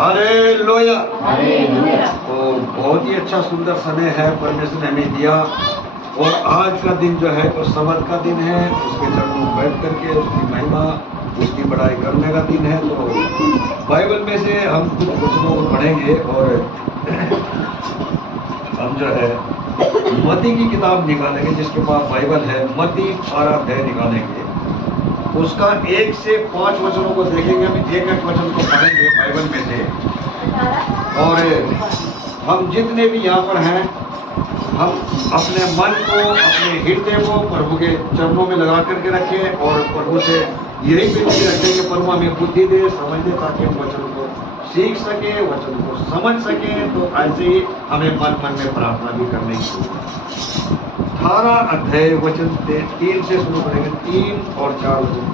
Hallelujah. Hallelujah. तो बहुत ही अच्छा सुंदर समय है परमेश्वर ने हमें दिया, और आज का दिन जो है वो सबत का दिन है। उसके चरणों में बैठ करके उसकी महिमा, उसकी बड़ाई करने का दिन है। तो बाइबल में से हम कुछ वचनों को पढ़ेंगे, और हम जो है मत्ती की किताब निकालेंगे। जिसके पास बाइबल है, मत्ती 12 अध्याय निकालेंगे। उसका 1 से 5 वचनों को देखेंगे। हम एक एक वचन को पढ़ेंगे बाइबल में से। और हम जितने भी यहाँ पर हैं, हम अपने मन को, अपने हृदय को प्रभु के चरणों में लगा करके रखें, और प्रभु से यही विनती रखें कि प्रभु हमें बुद्धि दे, समझ दे, ताकि हम वचन को सीख सके, वचन को समझ सके। तो ऐसे ही हमें मन मन में प्रार्थना भी करने की। 18 अध्याय वचन 3 से शुरू करेंगे, 3 और 4 वचन।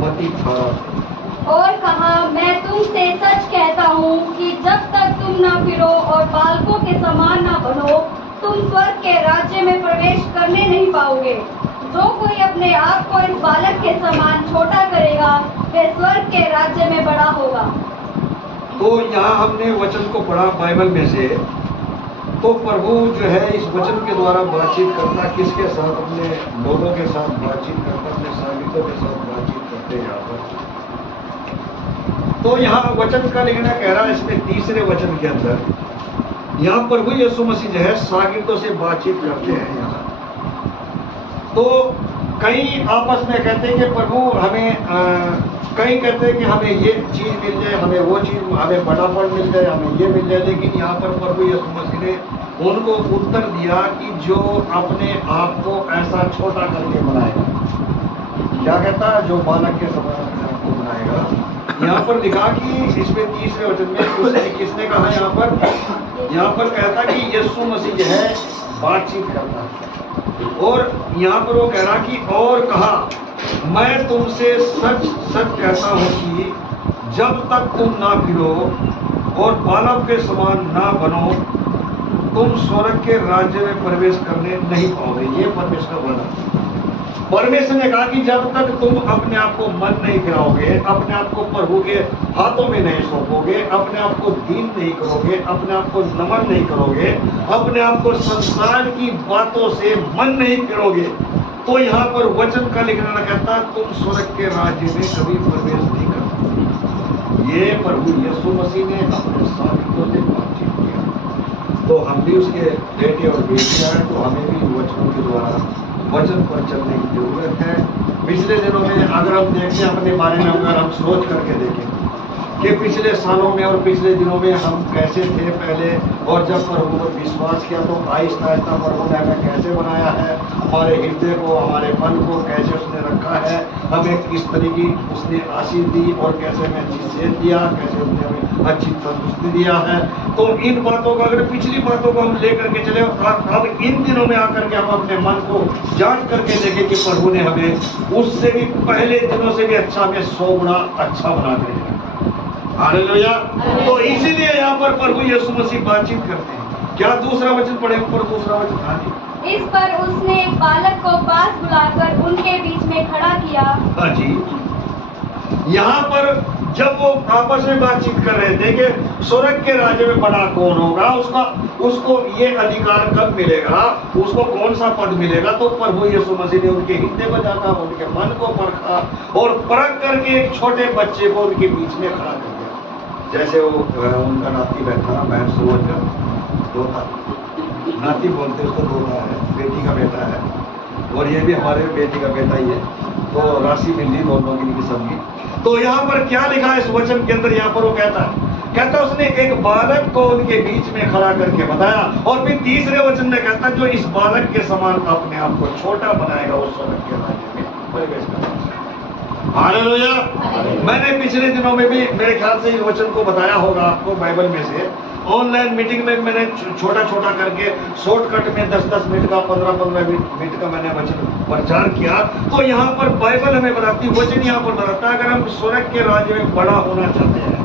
मत्ती 18। और कहा, मैं तुमसे सच कहता हूँ कि जब तक तुम ना फिरो और बालकों के समान ना बनो, तुम स्वर्ग के राज्य में प्रवेश करने नहीं पाओगे। जो कोई अपने आप को इस बालक के समान छोटा करेगा, वह स्वर्ग के राज्य में बड़ा होगा। तो यहाँ हमने वचन को पढ़ा बाइबल में से। तो प्रभु जो है इस वचन के द्वारा बातचीत करता, किसके साथ? अपने लोगों के साथ बातचीत करता, अपने साबितों के साथ बातचीत करते हैं यहाँ पर। तो यहाँ वचन का लिखना कह रहा है, इसमें तीसरे वचन के अंदर यहाँ प्रभु यीशु मसीह जो है शागिर्दों से बातचीत करते हैं यहाँ। तो कई आपस में कहते हैं कि प्रभु हमें कई कहते हैं कि हमें ये चीज मिल जाए, हमें वो चीज, हमें बड़ापन मिल जाए, हमें ये मिल जाए। लेकिन यहाँ पर प्रभु यीशु मसीह ने उनको उत्तर दिया कि जो अपने आप को ऐसा छोटा करके बनाएगा, क्या कहता है? जो बालक के समान अपने आप को बनाएगा। यहाँ पर लिखा कि इसमें तीसरे वचन में उसने किसने कहा? यहाँ पर कहता कि यीशु मसीह जो है बातचीत करता है। और यहाँ पर वो कह रहा कि और कहा, मैं तुमसे सच सच कहता हूँ कि जब तक तुम ना फिरो और बालक के समान ना बनो, तुम स्वर्ग के राज्य में प्रवेश करने नहीं पाओगे। ये परमेश्वर का वचन। परमेश्वर ने कहा कि जब तक तुम अपने आप को मन नहीं फिराओगे, अपने आप को प्रभु के हाथों में नहीं सौंपोगे, अपने आप को दीन नहीं करोगे, अपने आप को नमन नहीं करोगे, अपने आप को संसार की बातों से मन नहीं फिरोगे, तो यहाँ पर वचन का लिखना कहता तुम स्वर्ग के राज्य में कभी प्रवेश नहीं करोगे। ये प्रभु यीशु मसीह ने अपने साबितों से बातचीत किया। तो हम भी उसके बेटे और बेटियां हैं, तो हमें भी वचनों के द्वारा वचन पर चलने की जरूरत है। पिछले दिनों में अगर हम देखें अपने बारे में, अगर हम सोच करके देखें कि पिछले सालों में और पिछले दिनों में हम कैसे थे पहले, और जब प्रभु पर विश्वास किया तो आहिस्ता आहिस्ता प्रभु ने हमें कैसे बनाया है, हमारे हृदय को, हमारे मन को कैसे उसने रखा है, हमें किस तरीके उसने आशीष दी, और कैसे हमें अच्छी सेहत दिया, कैसे उसने हमें अच्छी तंदुरुस्ती दिया है। तो इन बातों को, अगर पिछली बातों को हम लेकर के चले, अब इन दिनों में आकर के हम अपने मन को जांच करके देखें कि प्रभु ने हमें उससे भी पहले दिनों से भी अच्छा, हमें 100 गुना अच्छा बना के दिया। हालेलुया। तो इसीलिए यहाँ पर प्रभु यीशु मसीह बातचीत करते हैं। क्या दूसरा वचन पढ़े? ऊपर दूसरा वचन। हाँ जी। इस पर उसने एक बालक को पास बुलाकर उनके बीच में खड़ा किया। हाँ जी। यहाँ पर जब वो आपस में बातचीत कर रहे थे कि स्वर्ग के राज्य में बड़ा कौन होगा, उसको ये अधिकार कब मिलेगा, उसको कौन सा पद मिलेगा, तो प्रभु यीशु मसीह ने उनके हृदय को जाना, उनके मन को परखा, और परख करके एक छोटे बच्चे को उनके बीच में खड़ा कर दिया। जैसे वो उनका नाती बैठा, बहन सोच का दोता, नाती बोलते उसको, दोता है, बेटी का बेटा है, और ये भी हमारे बेटी का बेटा ही है। तो राशि मिली दोनों की सबकी। तो यहाँ पर क्या लिखा है इस वचन के अंदर? यहाँ पर वो कहता उसने एक बालक को उनके बीच में खड़ा करके बताया, और फिर तीसरे वचन में कहता जो इस बालक के समान अपने आप को छोटा बनाएगा, उस स्वर्ग के राज्य में प्रवेश करेगा। हालेलुया। मैंने पिछले दिनों में भी मेरे ख्याल से इस वचन को बताया होगा आपको बाइबल में से। ऑनलाइन मीटिंग में मैंने छोटा छोटा करके शॉर्टकट में 10-10 मिनट का, 15-15 मिनट का मैंने वचन प्रचार किया। तो यहाँ पर बाइबल हमें बताती, वचन यहाँ पर बताता है, अगर हम स्वर्ग के राज्य में बड़ा होना चाहते हैं,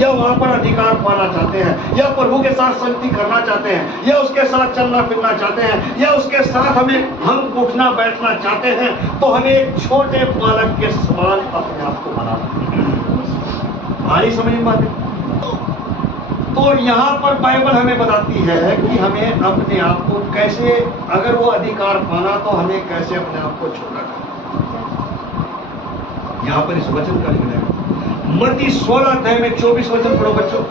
या वहाँ पर अधिकार पाना चाहते हैं, या प्रभु के साथ संगति करना चाहते हैं, या उसके साथ चलना फिरना चाहते हैं, या उसके साथ हम उठना बैठना चाहते हैं, तो हमें एक छोटे बालक के समान अपने आप को बनाना। हमारी समझ में बात है। तो यहाँ पर बाइबल हमें बताती है कि हमें अपने आप को कैसे, अगर वो अधिकार पाना तो हमें कैसे अपने आप को छोटा करना। यहाँ पर इस वचन का लिखना है मत्ती 16 अध्याय में 24 वचन पढ़ो बच्चों।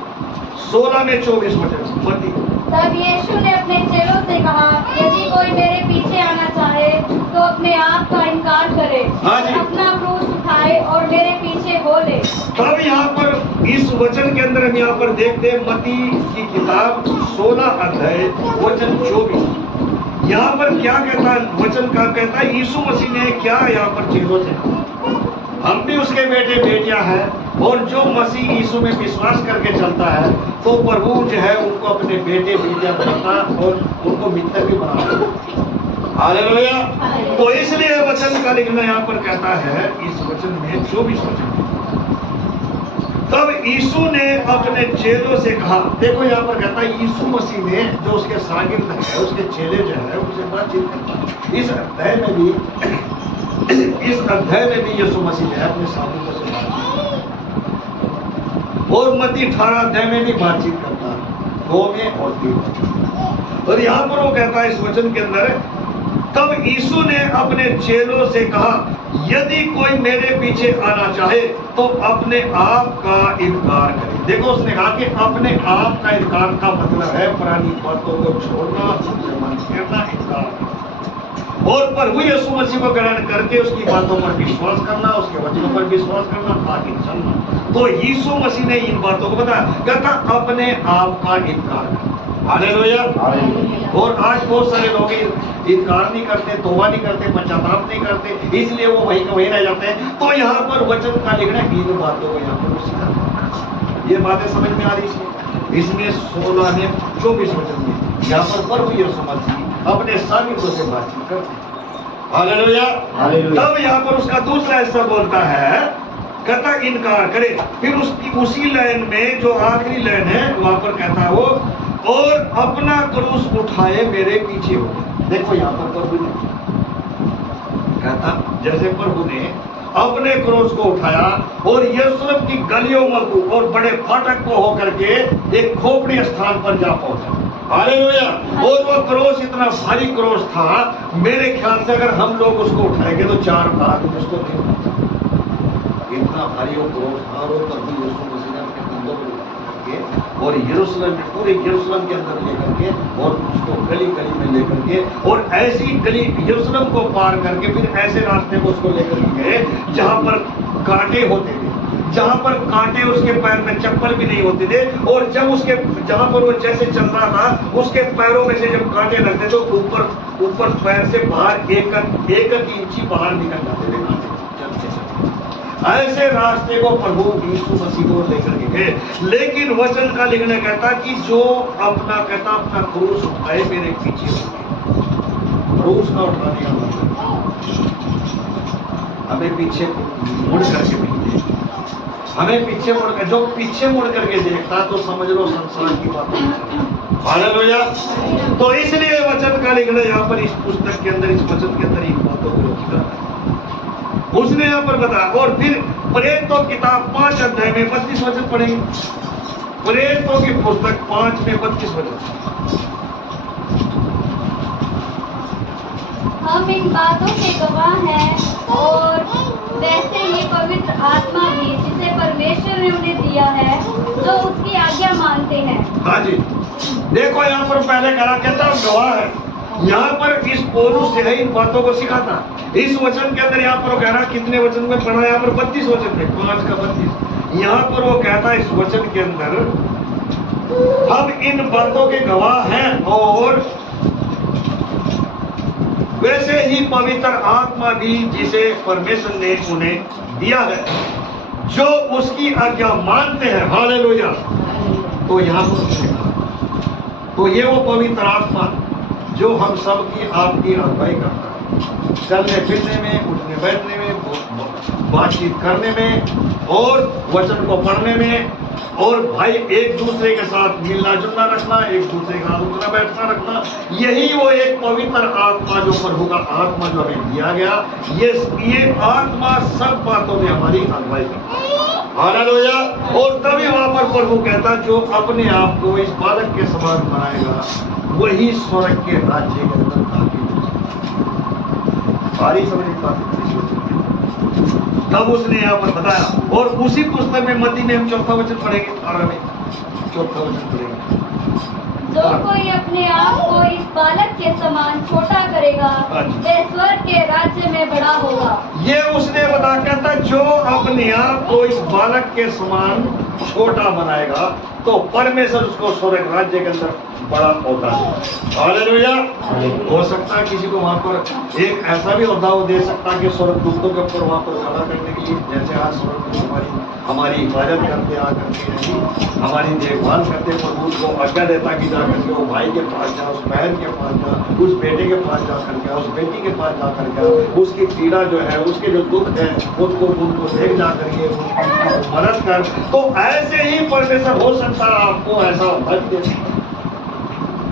16 में 24 वचन मत्ती। तब यीशु ने अपने चेलों से कहा, यदि कोई मेरे पीछे आना चाहे तो अपने आप का इनकार करे, हाँ जी। अपना क्रूस उठाए और मेरे पीछे हो ले। तब यहाँ पर इस वचन के अंदर हम यहाँ पर देखते हैं मत्ती की किताब 16 अध्याय वचन 24। यहाँ पर क्या कहता है वचन का, कहता है यीशु मसीह ने क्या यहाँ पर चेलों से कहा, हम भी उसके बेटे बेटियां हैं और जो मसीह यीशु में विश्वास करके चलता है तो प्रभु जो है उनको अपने बेटे बेटियां बनाता और उनको मित्र भी बनाता। हालेलुया। तो इसलिए वचन का लिखना यहाँ पर कहता है इस वचन में 24 वचन, तब यीशु ने अपने चेलों से कहा, देखो यहाँ पर कहता है यीशु मसीह ने जो उसके शागिर्द है, उसके चेले जो है उनसे बातचीत करता है। इस अध्याय में भी यीशु मसीह जो है अपने शागिर्दों से बातचीत, और मत्ती 18 अध्याय में भी बातचीत करता है 2 में और 3 में। और यहाँ पर वो कहता है इस वचन के अंदर, तब यीशु ने अपने चेलों से कहा, यदि कोई मेरे पीछे आना चाहे तो अपने आप का इनकार करे। देखो उसने कहा कि अपने आप का इनकार का मतलब है पुरानी बातों को छोड़ना, उनसे मन फेरना, इनकार करना और प्रभु यीशु मसीह को ग्रहण करके उसकी बातों पर विश्वास करना, उसके वचनों पर विश्वास करना, आगे चलना। तो यीशु मसीह ने इन बातों को बताया, कहता अपने आप का इनकार करना। हालेलुया। और आज बहुत सारे लोग इनकार नहीं करते, तौबा नहीं करते, पश्चाताप नहीं करते, इसलिए वो वहीं का वहीं रह जाते हैं। तो यहाँ पर वचन का लिखना इन बातों को यहाँ पर सीखा, ये बातें समझ में आ रही है। इसमें 16 में 24 वचन में यहाँ पर प्रभु यीशु मसीह अपने शागिर्दों से बातचीत करते हैं। हालेलुया। तब यहाँ पर उसका दूसरा हिस्सा बोलता है, कहता इनकार करे। फिर उसकी उसी लाइन में जो आखिरी लाइन है वहां पर कहता है वो, और अपना क्रूस उठाए मेरे पीछे हो। देखो यहाँ पर प्रभु ने कहता, जैसे प्रभु ने अपने क्रूस को उठाया और यरूशलेम की गलियों में और बड़े फाटक को होकर के एक खोपड़ी स्थान पर जा पहुंचा। हालेलुया। और वो क्रूस इतना भारी क्रूस था, मेरे ख्याल से अगर हम लोग उसको उठाएंगे तो 4 आदमी उसको नहीं उठा। इतना भारी वो क्रूस था और प्रभु यीशु मसीह ने अपने कंधों पर और यरूशलेम में, पूरे यरूशलेम के अंदर लेकर के और उसको गली गली में लेकर के और ऐसी गली यरूशलेम को पार करके फिर ऐसे रास्ते को उसको लेकर गए जहां पर कांटे होते थे, जहां पर कांटे उसके पैर में चप्पल भी नहीं होते थे। और जब उसके जहां पर वो जैसे चल रहा था उसके पैरों में से जब कांटे लगते तो ऊपर पैर से बाहर एक इंची बाहर निकल जाते थे कांटे चलते। ऐसे रास्ते को प्रभु यीशु मसीह को लेकर के गए। लेकिन वचन का लिखना कहता कि जो अपना क्रूस उठाए मेरे पीछे हो। क्रूस का उठाने का मतलब हमें पीछे मुड़ करके देखते, हमें पीछे मुड़ कर, जो पीछे मुड़ करके देखता तो समझ लो संसार की बात। हालेलुया। तो इसलिए वचन का लिखना यहाँ पर इस पुस्तक के अंदर, इस वचन के अंदर इन बातों को लिखा है। उसने यहाँ पर बताया। और फिर प्रेरितों की किताब 5 अध्याय में 32 वचन पढ़ेंगे। प्रेरितों की पुस्तक 5 में 32 वचन। हम इन बातों के गवाह हैं और वैसे ही पवित्र आत्मा भी जिसे परमेश्वर ने उन्हें दिया है, जो उसकी आज्ञा मानते हैं। हाँ जी, देखो यहाँ पर पहले कहा कहता गवाह है, यहाँ पर इस पौलुस से है इन बातों को सिखाता। इस वचन के अंदर यहाँ पर वो कह रहा कितने वचन में पढ़ा, यहाँ पर 32 वचन में 5 का 32। यहाँ पर वो कहता है इस वचन के अंदर हम इन बातों के गवाह हैं और वैसे ही पवित्र आत्मा भी जिसे परमेश्वर ने उन्हें दिया है, जो उसकी आज्ञा मानते हैं। हालेलुया। तो यहाँ पर तो ये वो पवित्र आत्मा जो हम सब की आपकी अगुवाई करता है, चलने फिरने में, उठने बैठने में, बातचीत करने में और वचन को पढ़ने में, और भाई एक दूसरे के साथ मिलना जुलना रखना, एक दूसरे का उठना बैठना रखना। यही वो एक पवित्र आत्मा जो प्रभु का आत्मा जो हमें दिया गया, ये आत्मा सब बातों में हमारी अगुवाई करता है। हालेलुया। और तभी वहां पर प्रभु कहता जो अपने आप को इस बालक के समान बनाएगा वही स्वर्ग के राज्य के अंदर दाखिल हो जाएगा। सारी समझ में बात तब उसने यहाँ पर बताया। और उसी पुस्तक में मत्ती में हम चौथा वचन पढ़ेंगे, 18 में चौथा वचन पढ़ेंगे। जो कोई अपने आप को इस बालक के समान छोटा करेगा वह स्वर्ग के राज्य में बड़ा होगा। ये उसने बता कहता जो अपने आप को इस बालक के समान छोटा बनाएगा तो परमेश्वर उसको स्वर्ग राज्य के अंदर बड़ा होता है। हालेलुया। हो सकता है किसी को वहां पर एक ऐसा भी होता दे सकता कि स्वर्ग दूतों के ऊपर वहां पर खड़ा करने के लिए, जैसे आज स्वर्ग हमारी हिफाजत करते आ करके हमारी देखभाल करते, प्रभु को आज्ञा देता कि जाकर के वो भाई के पास जा, उस बहन के पास जा, उस बेटे के पास जा करके, उस बेटी के पास जा करके उसकी पीड़ा जो है, उसके जो दुख है उनको देख जा करके मदद कर। तो ऐसे ही परमेश्वर हो सकता है आपको ऐसा मदद दे।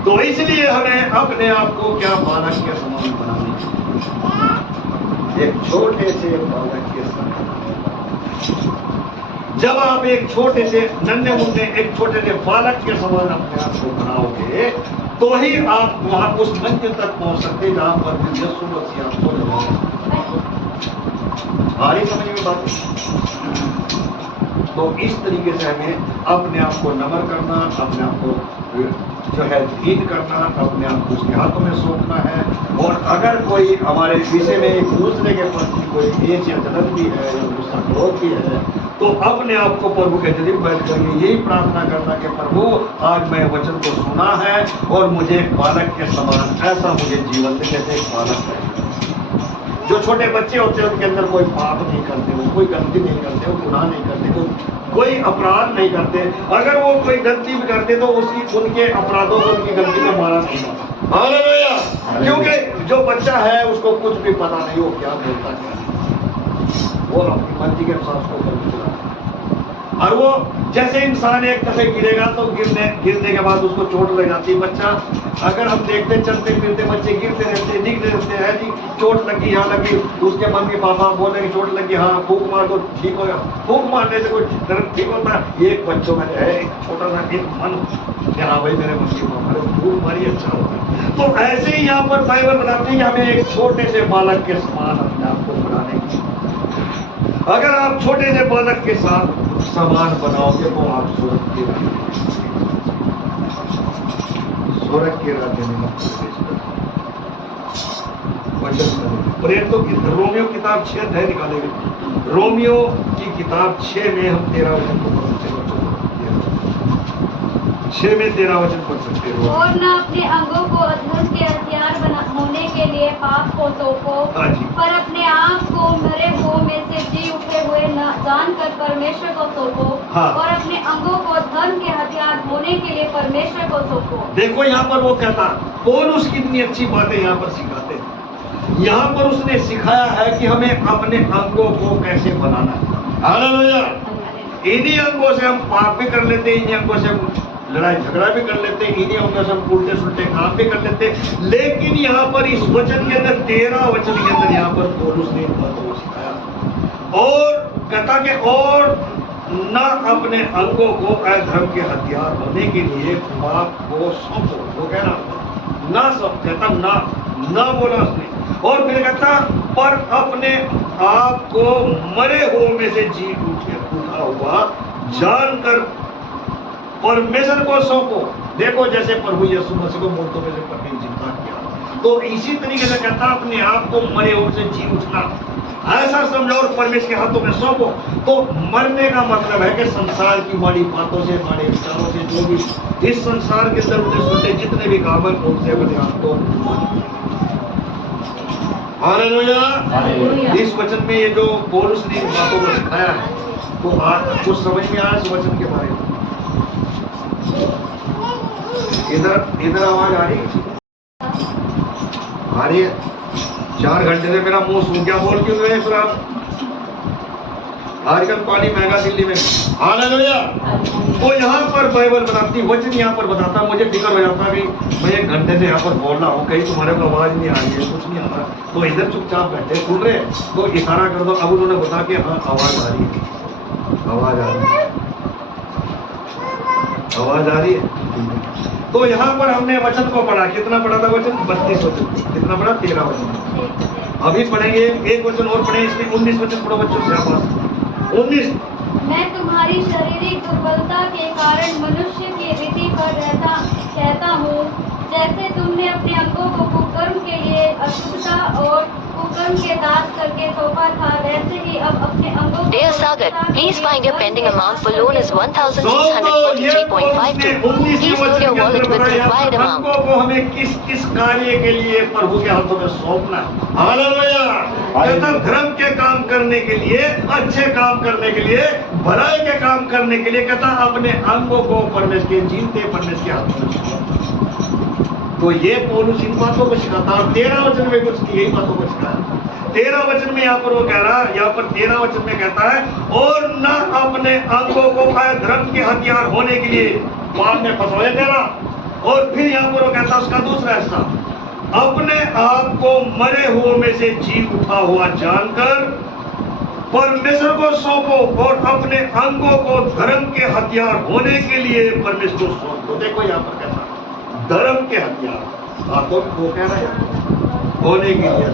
तो इसलिए हमें अपने आप को क्या बालक के समान बनाने, एक छोटे से बालक के समान। जब आप एक छोटे से नन्हे मुन्ने एक छोटे से बालक के समान अपने आप को बनाओगे तो ही आप वहां उस मंजिल तक पहुंच सकते जहां पर यीशु मसीह आपको लगाएगा। सारी समझ में बात। तो इस तरीके से हमें अपने आप को नम्र करना, अपने आप को जो है दीन करना, अपने आप को उसके हाथों में सौंपना है। और अगर कोई हमारे विषय में एक दूसरे के प्रति कोई एज या जलन भी है या गुस्सा क्रोध भी है तो अपने आप को प्रभु के करीब बैठ करके यही प्रार्थना करना कि प्रभु आज मैं वचन को सुना है और मुझे एक बालक के समान ऐसा मुझे जीवन में जैसे एक बालक है। जो छोटे बच्चे होते हैं उनके अंदर कोई पाप नहीं करते, वो कोई गलती नहीं करते, वो गुनाह नहीं करते, कोई अपराध नहीं करते। अगर वो कोई गलती भी करते तो उनके अपराधों को उनकी गलती में मारा नहीं जाता। हालेलुया। क्योंकि जो बच्चा है उसको कुछ भी पता नहीं वो क्या बोलता है, वो अपनी मर्जी के अनुसार उसको करके चलाता है। और वो जैसे इंसान एक दफे गिरेगा तो गिरने के बाद उसको चोट लग जाती है। बच्चा अगर हम देखते चलते फिरते बच्चे गिरते रहते दिखते रहते हैं जी चोट लगी यहाँ लगी, उसके मम्मी पापा बोले कि चोट लगी, हाँ फूंक मार दो ठीक हो गया। फूंक मारने से कोई दर्द ठीक होता है? एक बच्चों में है एक छोटा सा एक मन कि हाँ भाई मेरे मम्मी पापा फूंक मारी अच्छा होता है। तो ऐसे ही यहाँ पर बाइबल बताती है कि हमें एक छोटे से बालक के समान अपने आप को बनाने की। अगर आप छोटे से बालक के साथ समान बनाओगे तो आप स्वर्ग के राज्य में प्रवेश करोगे। प्रेरितों की रोमियो किताब 6 अध्याय निकालेंगे। रोमियो की किताब 6 में हम 13 वचन को पढ़ सकते हैं। 6 में 13 वचन पढ़ सकते हो। और न अपने अंगों को अधर्म के हथियार होने के लिए पाप को सौंपो, पर अपने आप को मरे हुओं में से जी उठे हुए न जानकर परमेश्वर को सौंपो। और अपने अंगों को धर्म के हथियार होने के लिए परमेश्वर को सौंपो। देखो यहाँ पर वो कहता पौलुस कितनी अच्छी बातें यहाँ पर सिखाते हैं। यहाँ पर उसने सिखाया है कि हमें अपने अंगों को कैसे बनाना है। हालेलुया। इन्हीं अंगों से हम पाप भी कर लेते हैं, इन्हीं अंगों से हम लड़ाई झगड़ा भी कर लेते हैं, इन्हीं अंगों से हम उल्टे सुलटे काम भी कर लेते हैं। लेकिन यहाँ पर इस वचन के अंदर 13 वचन के अंदर यहाँ पर पौलुस ने इन बातों को सिखाया और कहता कि और न अपने अंगों को अधर्म के हथियार होने के लिए पाप को सौंपो। वो कहना ना सौंप, कहता ना बोला उसने। और फिर कहता पर अपने आप को मरे हुओं में से जी उठा हुआ जानकर परमेश्वर को सौंपो। देखो जैसे प्रभु यीशु मसीह को मूर्तों में से परमेश्वर जिंदा किया, तो इसी तरीके से कहता अपने आप को मरे हुओं से जी उठना ऐसा समझो और परमेश्वर के हाथों में सौंपो। तो मरने का मतलब है कि संसार की माड़ी बातों से, माड़े विचारों से, जो भी इस संसार के अंदर उन्हें सुनते जितने भी काम है उनसे अपने आप को। हालेलुया। इस वचन में ये जो पौलुस ने इन बातों को सिखाया है तो आज कुछ समझ में आया इस वचन के बारे में। इधर आवाज आ रही है? 4 घंटे से मेरा मुंह सूख गया, बोल क्यों रहे फिर आप? आजकल पानी महंगा दिल्ली में। हालेलुया। तो यहाँ पर बाइबल बताती, वचन यहाँ पर बताता, मुझे फिक्र हो जाता कि मैं 1 घंटे से यहाँ पर बोल रहा हूँ, कहीं तुम्हारे को आवाज नहीं आ रही है, कुछ नहीं आ रहा, तो इधर चुपचाप बैठे सुन रहे तो इशारा कर दो। अब उन्होंने बता के हाँ आवाज आ रही है। आवाज आ रही है, आवाज आ रही है। तो यहाँ पर हमने वचन को पढ़ा, कितना पढ़ा था वचन? 32 वचन। कितना पढ़ा? 13 वचन। अभी पढ़ेंगे एक वचन और पढ़ेंगे, इसमें 19 वचन पढ़ो बच्चों से आवाज। 19। मैं तुम्हारी शारीरिक दुर्बलता के कारण मनुष्य की रीति पर कहता हूँ, जैसे तुमने अपने अंगों को कुकर्म के लिए अशुद्धता और कुकर्म के दास करके सौंपा था, वैसे ही अब अपने अंगों को Dear Sagar, please find your pending amount for loan is तो 1643.52. Please load your wallet with required amount. अंगों को हमें किस किस कार्य के लिए प्रभु के हाथों में सौंपना है? हालेलुया। कहता धर्म के काम करने के लिए, अच्छे काम करने के लिए, भलाई के काम करने के लिए, कहता अपने अंगों को परमेश्वर के जीते परमेश्वर के हाथों में सौंपना। तो ये पौलुस इन बातों को सिखाता और 13 वचन में कुछ यही बातों को सिखाता। 13 वचन में यहाँ पर वो कह रहा है, यहाँ पर 13 वचन में कहता है, और न अपने अंगों को धर्म के हथियार होने के लिए पाप में फंसोए देना। और फिर यहाँ पर वो कहता है उसका दूसरा हिस्सा, अपने आप को मरे हुए में से जी उठा हुआ जानकर परमेश्वर को सौंपो और अपने अंगों को धर्म के हथियार होने के लिए परमेश्वर को सौंपो। देखो यहाँ पर कहता है धर्म के हथियार हाथों को कह रहा है होने के लिए।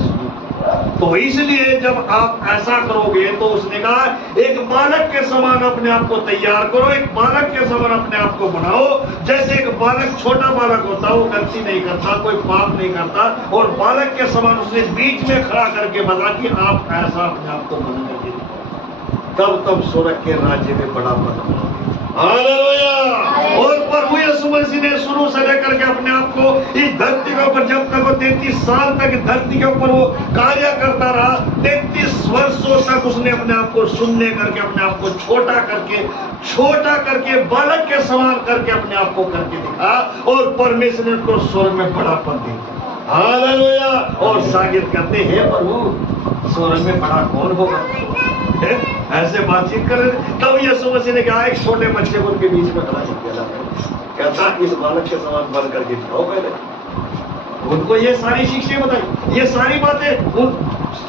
तो इसलिए जब आप ऐसा करोगे तो उसने कहा एक बालक के समान अपने आप को तैयार करो, एक बालक के समान अपने आप को बनाओ। जैसे एक बालक, छोटा बालक होता है, वो गलती नहीं करता, कोई पाप नहीं करता, और बालक के समान उसने बीच में खड़ा करके बता कि आप ऐसा अपने आप को बना करके तब स्वर्ग के राज्य में बड़ा पद पाओगे। हालेलुया। और प्रभु यीशु मसीह ने शुरू से लेकर के अपने आप को इस धरती के ऊपर, जब तक वो 33 साल तक धरती के ऊपर वो कार्य करता रहा, 33 वर्षों तक उसने अपने आप को शून्य करके, अपने आप को छोटा करके बालक के समान करके अपने आप को करके दिखा, और परमेश्वर ने उसको स्वर्ग में बड़ा पद दिया। हालेलुया। और सागिद करते हैं प्रभु स्वर्ग में बड़ा कौन होगा? ऐसे बातचीत कर रहे थे, तब यीशु मसीह ने कहा एक छोटे बच्चे को उनके बीच में खड़ा किया, कहता इस बालक के समान बन करके दिखाओ पहले। उनको ये सारी शिक्षाएं बताई, ये सारी बातें उन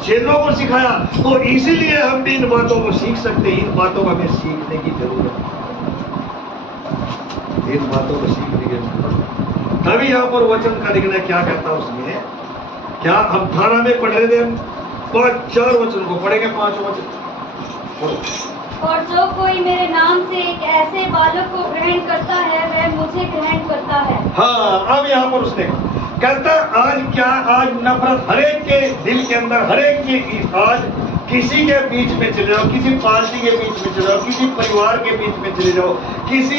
चेलों को सिखाया। तो इसीलिए हम भी इन बातों को सीख सकते हैं। इन बातों को हमें सीखने की जरूरत है, इन बातों को सीखने की जरूरत। तभी यहाँ पर वचन का लिखना क्या कहता उसमें, क्या हम 18 में पढ़ रहे थे, हम 4 वचन को पढ़ेंगे, 5 वचन। और जो कोई मेरे नाम से एक ऐसे बालक को ग्रहण करता है, वह मुझे ग्रहण करता है। हाँ, अब यहाँ पर उसने कहता आज नफरत हरेक के दिल के अंदर, हरेक की, आज किसी के बीच में चले जाओ, किसी पार्टी के बीच में चले जाओ, किसी परिवार के बीच में चले जाओ, किसी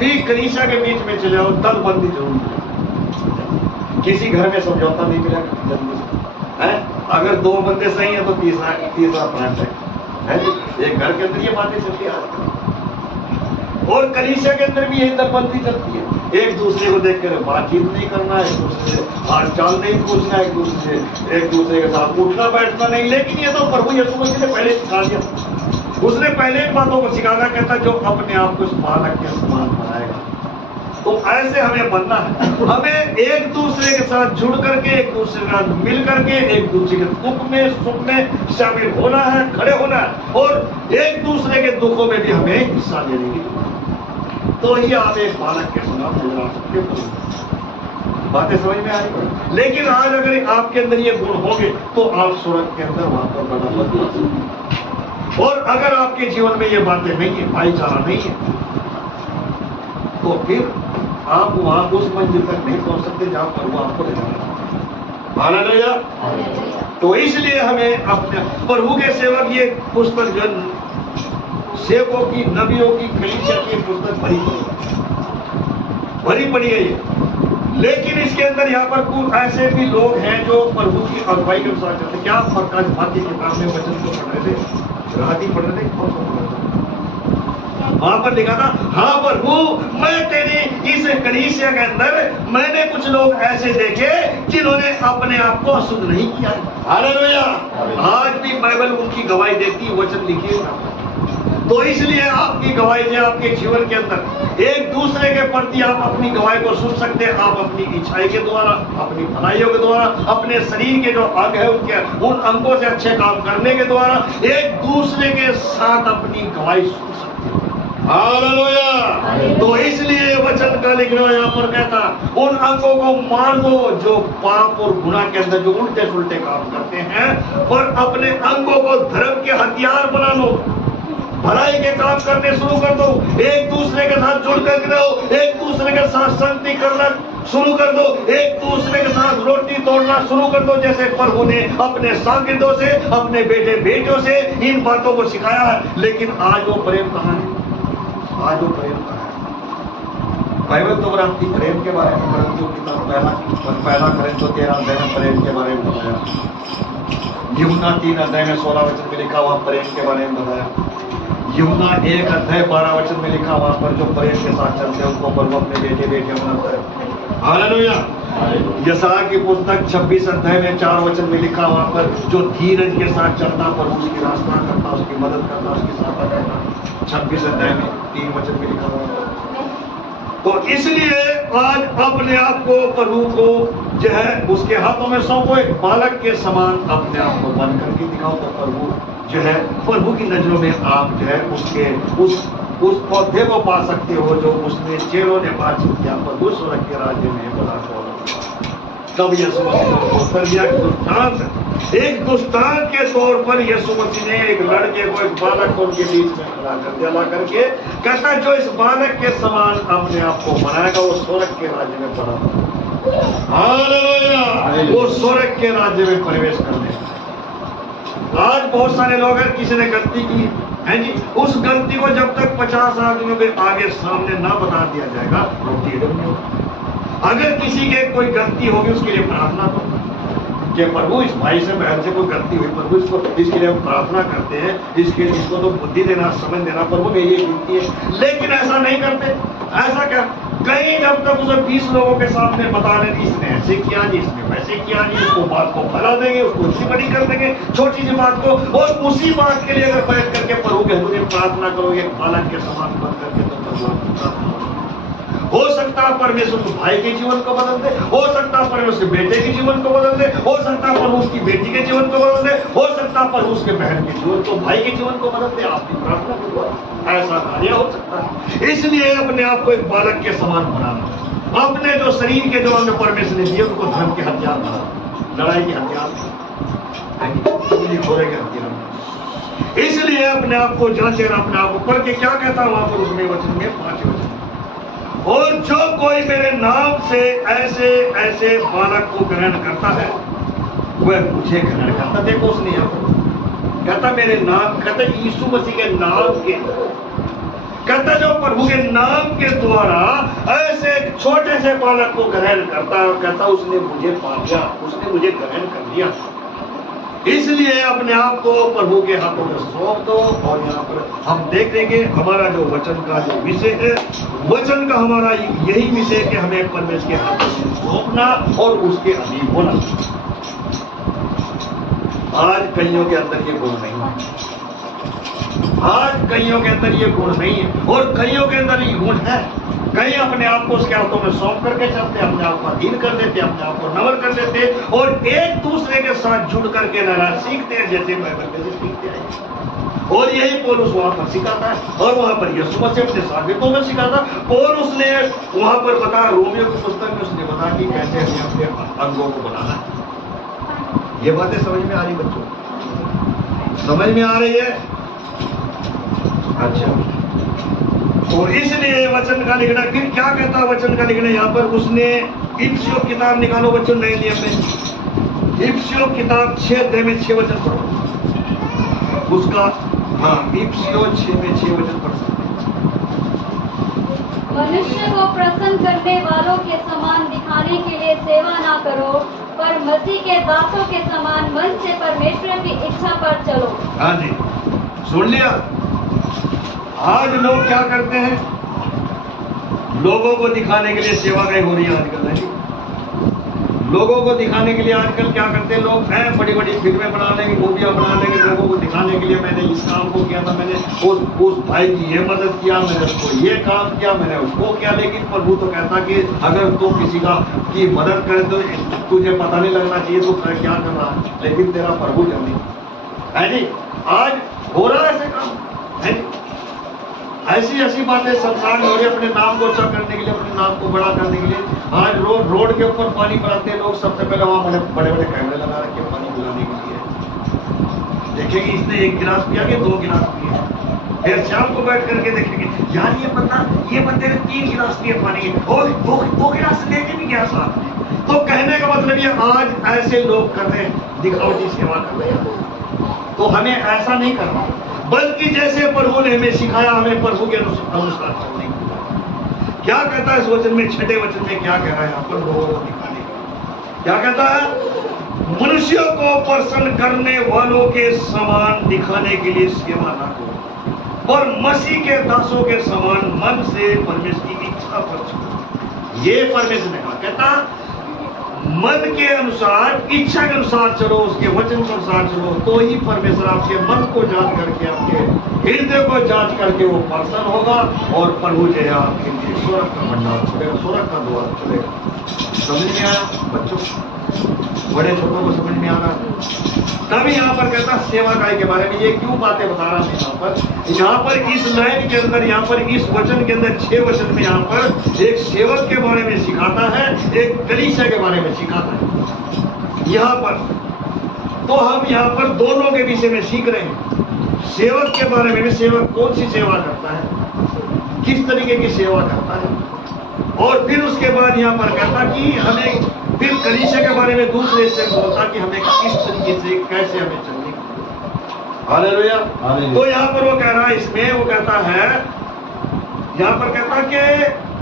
भी कलीसिया के बीच में चले जाओ, दलबंदी जरूर मिलेगा। किसी घर में समझौता नहीं मिलेगा जल्दी से। अगर 2 बंदे सही है तो तीसरा प्रांत है। एक घर के अंदर ये बातें चलती है, और कलीसिया के अंदर भी यही दलबंदी चलती है। एक दूसरे को देख कर बातचीत नहीं करना, एक दूसरे से हाल चाल नहीं पूछना, एक दूसरे के साथ उठना बैठना नहीं। लेकिन ये तो प्रभु यीशु मसीह ने पहले सिखा दिया, उसने पहले इन बातों को सिखाना। कहता जो अपने आप को इस बालक के समान बनाएगा, तो ऐसे हमें बनना है। हमें एक दूसरे के साथ जुड़ करके, एक दूसरे के साथ मिल करके, एक दूसरे के दुख में सुख में शामिल होना है, खड़े होना है, और एक दूसरे के दुखों में भी हमें हिस्सा लेने की। तो ये आप एक बालक के समान नजर आ सकते हो। बातें समझ में आ रही। लेकिन आज अगर आपके अंदर ये गुण होंगे तो आप स्वर्ग के अंदर वहां पर बड़ा पद पा सकते। और अगर आपके जीवन में ये बातें नहीं है, भाईचारा नहीं है, तो फिर आप वहां उस मंजिल तक नहीं पहुंच सकते जहां पर वो आपको ले जाएगा। हालेलुया। तो इसलिए हमें अपने प्रभु के सेवक ये पुस्तक, जो सेवकों की, नबियों की, कलीसिया की पुस्तक भरी पड़ी है ये। लेकिन इसके अंदर यहाँ पर कुछ ऐसे भी लोग हैं जो प्रभु की अगुवाई के अनुसार चलते। क्या प्रकाश भाग की किताब में वचन को पढ़ रहे थे, राहती पढ़ रहे थे, कौन सा पढ़ रहे थे? वहां पर लिखा था, हाँ प्रभु मैं तेरी इस कलीसिया के अंदर मैंने कुछ लोग ऐसे देखे जिन्होंने अपने आप को अशुद्ध नहीं किया। हालेलुया। आज भी बाइबल उनकी गवाही देती, वचन लिखिए। तो इसलिए आपकी गवाही है आपके जीवन के अंदर एक दूसरे के प्रति आप अपनी गवाही को सुन सकते हैं। आप अपनी इच्छाई के द्वारा, अपनी भलाइयों के द्वारा, अपने शरीर के जो अंग है उनके उन अंगों से अच्छे काम करने के द्वारा एक दूसरे के साथ अपनी गवाही सुन सकते हैं। हालेलुया। तो इसलिए वचन का लिखना यहाँ पर कहता उन अंगों को मार दो जो पाप और गुनाह के अंदर जो उल्टे सुलटे काम करते हैं, और अपने अंगों को धर्म के हथियार बना लो। भलाई के काम करने शुरू कर दो, एक दूसरे के साथ जुड़ कर रहो, एक दूसरे के साथ संगति करना शुरू कर दो, एक दूसरे के साथ रोटी तोड़ना शुरू कर दो, जैसे प्रभु ने अपने शागिर्दों से, अपने बेटे बेटियों से इन बातों को सिखाया है। लेकिन आज वो प्रेम कहाँ है? आज वो प्रेम कहाँ है? बाइबल तो बताती प्रेम के बारे में, परंतु किताब पहला कोरिन्थियों 13 अध्याय में प्रेम के बारे में बताया। यूहन्ना 3 अध्याय में 16 वचन में लिखा हुआ प्रेम के बारे में बताया। यूहन्ना 1 अध्याय 12 वचन में लिखा हुआ पर जो प्रेम के साथ चलते हैं उनको प्रभु अपने बेटे बेटियां बनाता है। हालेलुया। यशायाह की पुस्तक 26 अध्याय में 4 वचन में लिखा हुआ पर जो धीरज के साथ चलता, पर उसकी रास्ता करता, उसकी मदद करता, उसकी सहायता करता। 26 अध्याय में 3 वचन में लिखा हुआ। तो इसलिए आज अपने आप को प्रभु को जो है उसके हाथों में सौंपो, एक बालक के समान अपने आप को बन करके दिखाओ, तो प्रभु जो है प्रभु की नजरों में आप जो है उसके उस पौधे को पा सकते हो जो उसने चेलों ने बातचीत किया, प्रभु स्वर्ग के राज्य में बड़ा तब यीशु मसीह ने उत्तर दिया कि दुष्टांत, एक दुष्टांत के तौर पर यीशु मसीह ने एक लड़के को, एक बालक को उनके बीच में खड़ा कर दिया, ला करके कहता जो इस बालक के समान अपने आप को बनाएगा वो स्वर्ग के राज्य में बड़ा, हालेलुया, वो स्वर्ग के राज्य में प्रवेश कर लेगा। आज बहुत सारे लोग हैं, किसी ने गलती की है जी, उस गलती को जब तक 50 आदमियों के आगे सामने ना बता दिया जाएगा वो फ्रीडम नहीं होगा। अगर किसी के कोई गलती होगी उसके लिए प्रार्थना करो कि प्रभु इस भाई से बहन से कोई गलती हुई, प्रभु इसके लिए हम प्रार्थना करते हैं, इसको तो बुद्धि देना, समझ देना, प्रभु मेरी ये गिनती है। लेकिन ऐसा नहीं करते। ऐसा क्या, कहीं जब तक उसे 20 लोगों के सामने बता दें इसने ऐसे किया जी, इसने वैसे किया जी, उसको बात को फैला देंगे, उसको उसी बड़ी कर देंगे छोटी सी बात को, और उसी बात के लिए अगर बैठ करके प्रभु के हजूर प्रार्थना करोगे बालक के समान बन करके, तो प्रभु हो सकता है परमेश्वर उस भाई के जीवन को बदल दे, हो सकता है परमेश्वर उसके बेटे के जीवन को बदल दे, हो सकता है प्रभु उसकी बेटी के जीवन को बदल दे, हो सकता है प्रभु उसके बहन के जीवन को, भाई के जीवन को बदल दे, आपकी प्रार्थना के द्वारा ऐसा कार्य हो सकता है। इसलिए अपने आप को एक बालक के समान बनाना, अपने जो शरीर के जो अंग परमेश्वर ने दिए उनको धर्म के हथियार बनाना, लड़ाई के हथियार, घोड़े के हथियार। इसलिए अपने आप को जांचे, अपने आप को पढ़ के क्या कहता है वहां पर उसमें वचन में 5 वचन, और जो कोई मेरे नाम से ऐसे ऐसे बालक को ग्रहण करता है वह मुझे ग्रहण करता। देखो उसने यहाँ पर कहता मेरे नाम, कहता यीशु मसीह के नाम के, कहता जो प्रभु के नाम के द्वारा ऐसे छोटे से बालक को ग्रहण करता है, कहता उसने मुझे पा लिया, उसने मुझे ग्रहण कर लिया। इसलिए अपने आप को प्रभु के हाथों में सौंप दो। और यहाँ पर हम देख लेंगे हमारा जो वचन का जो विषय है, वचन का हमारा यही विषय कि हमें परमेश्वर के हाथों में सौंपना और उसके अधीन होना। आज कईयों के अंदर ये गुण नहीं है, आज कईयों के अंदर ये गुण नहीं है, और कईयों के अंदर ये गुण है। कई अपने आप को उसके हाथों में सौंप करके चलते, अपने आप को अधीन कर देते, अपने आप को नम्र कर देते, और एक दूसरे के साथ जुड़ करके रहना सीखते हैं, जैसे बाइबल में सीखते हैं। और यही पौलुस वहां पर सिखाता है, और वहां पर यीशु मसीह अपने शागिर्दों में सिखाता। पौलुस ने वहां पर बताया, रोमियो की पुस्तक में उसने बताया कि कैसे हमें अपने अंगों को बनाना है। ये बातें समझ में आ रही बच्चों? समझ में आ रही है? अच्छा, तो इसलिए वचन का लिखना, फिर क्या कहता है वचन का लिखना यहाँ पर? उसने इफ्सियों किताब निकालो बच्चों, नए नियम में इफ्सियों किताब 6 अध्याय में 6 वचन पढ़ो उसका। हाँ, इफ्सियों 6 में 6 वचन पढ़ सकते हैं। मनुष्य को प्रसन्न करने वालों के समान दिखाने के लिए सेवा ना करो, पर मसीह के दासों के समान मन से परमेश्वर की इच्छा पर चलो। हाँ जी, सुन लिया। आज लोग क्या करते हैं? लोगों को दिखाने के लिए सेवा कहीं हो रही है आजकल, नहीं? लोगों को दिखाने के लिए आजकल क्या करते हैं लोग हैं, बड़ी बड़ी फिल्में बना लेंगे, मूवियाँ बना लेंगे, लोगों को दिखाने के लिए मैंने इस काम को किया था, मैंने उस भाई की ये मदद किया, मैंने उसको ये काम किया, मैंने उसको किया। लेकिन प्रभु तो कहता कि अगर तू किसी की मदद करे तो तुझे पता नहीं लगना चाहिए तो क्या कर रहा है, लेकिन तेरा प्रभु जाने है जी। आज हो रहा है ऐसे काम है, ऐसी ऐसी बातें संसार में हो रही है अपने नाम को अच्छा करने के लिए, अपने नाम को बड़ा करने के लिए। आज रोड के ऊपर पानी पिलाते हैं लोग, सबसे पहले वहां बड़े बड़े कैमरे लगा रखे पानी पिलाने के लिए। देखेंगे इसने 1 गिलास पिया कि 2 गिलास पिए, फिर शाम को बैठ करके देखेंगे यार ये बंदे ने 3 गिलास पिए पानी के, और 2 गिलास लेके भी गया साथ में। तो कहने का मतलब ये आज ऐसे लोग कर रहे हैं, दिखावटी सेवा कर रहे हैं। तो हमें ऐसा नहीं करना, बल्कि जैसे प्रभु ने हमें सिखाया हमें प्रभु के अनुसार चलने की। क्या कहता है इस वचन में, 6ठे वचन में क्या कह रहा है यहाँ पर लोगों को दिखाने के, क्या कहता है, मनुष्यों को प्रसन्न करने वालों के समान दिखाने के लिए सेवा न करो, और मसीह के दासों के समान मन से परमेश्वर की इच्छा पर चलो। ये परमेश्वर ने कहा, कहता मन के अनुसार, इच्छा के अनुसार चलो, उसके वचन के अनुसार चलो, तो ही परमेश्वर आपके मन को जांच करके, आपके हृदय को जांच करके वो प्रसन्न होगा, और प्रभु जो है आपके लिए स्वर्ग का भंडार खुलेगा, स्वर्ग का द्वार खुलेगा। समझ में आया बच्चों, बड़े छोटों को समझ में आ रहा है। तभी यहाँ पर कहता सेवाकाई के बारे में, ये क्यों बातें बता रहा हूँ यहाँ पर इस लाइन के अंदर, यहाँ पर इस वचन के अंदर 6 वचन में यहाँ पर एक सेवक के बारे में सिखाता है, एक कलीसिया के बारे में सिखाता है यहाँ पर। तो हम यहाँ पर दोनों के विषय में सीख रहे हैं, सेवक के बारे में भी, सेवक कौन सी सेवा करता है, किस तरीके की सेवा करता है, और फिर उसके बाद यहाँ पर कहता कि हमें, फिर कलीसिया के बारे में दूसरे से बोलता कि हमें किस तरीके से, कैसे हमें चलने की। हालेलुया। तो यहाँ पर वो कह रहा है, इसमें वो कहता है, यहाँ पर कहता कि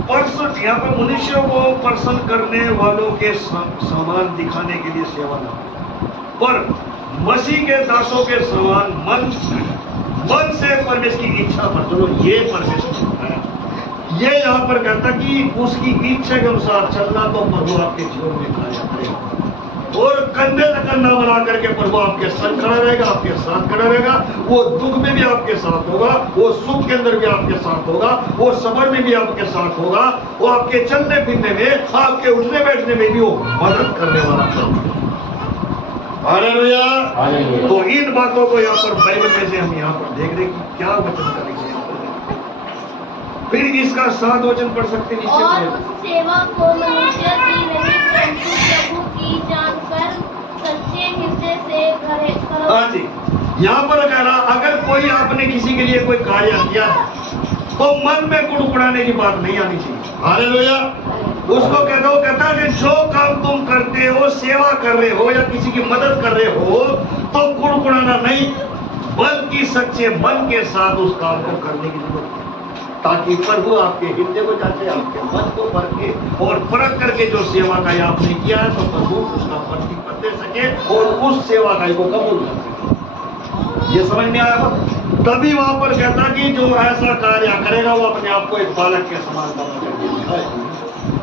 प्रसन्न, यहाँ पर मनुष्यों को प्रसन्न करने वालों के समान दिखाने के लिए सेवा न, पर मसीह के दासों के समान मन से परमेश्वर की इच्छा पर चलो। ये परमेश्वर है, ये यहाँ पर कहता कि उसकी इच्छा के अनुसार चलना, तो प्रभु आपके जीवन में कार्य करेगा, और कंधे से कंधा बना करके प्रभु आपके संग खड़ा रहेगा, आपके साथ खड़ा रहेगा। वो दुख में भी आपके साथ होगा, वो सुख के अंदर भी आपके साथ होगा, वो सबर में भी आपके साथ होगा, वो आपके चलने फिरने में, आपके उठने बैठने में भी वो मदद करने वाला। हालेलुया। तो इन बातों को यहाँ पर बाइबल में से हम यहाँ पर देख रहे कि क्या वचन करेंगे। फिर इसका 7 वचन पढ़ सकते नीचे। और उस सेवा को मनुष्य की नहीं परंतु प्रभु की जानकर सच्चे हृदय से करो। हाँ जी, यहाँ पर कह रहा, अगर कोई आपने किसी के लिए कोई कार्य किया तो मन में कुड़कुड़ाने की बात नहीं आनी चाहिए। हालेलुया। उसको कहता, वो कहता है कि जो काम तुम करते हो, सेवा कर रहे हो या किसी की मदद कर रहे हो, तो कुड़कुड़ाना नहीं, बल्कि सच्चे मन के साथ उस काम को करने की जरूरत है, ताकि प्रभु आपके हृदय को जांचे, आपके मन को परखे, और परख करके जो सेवा का आपने किया है तो प्रभु उसका प्रतिफल दे सके और उस सेवा का को कबूल कर सके। ये समझ में आया? तभी वहां पर कहता कि जो ऐसा कार्य करेगा वो अपने आप को एक बालक के समान बना करके दिखाए।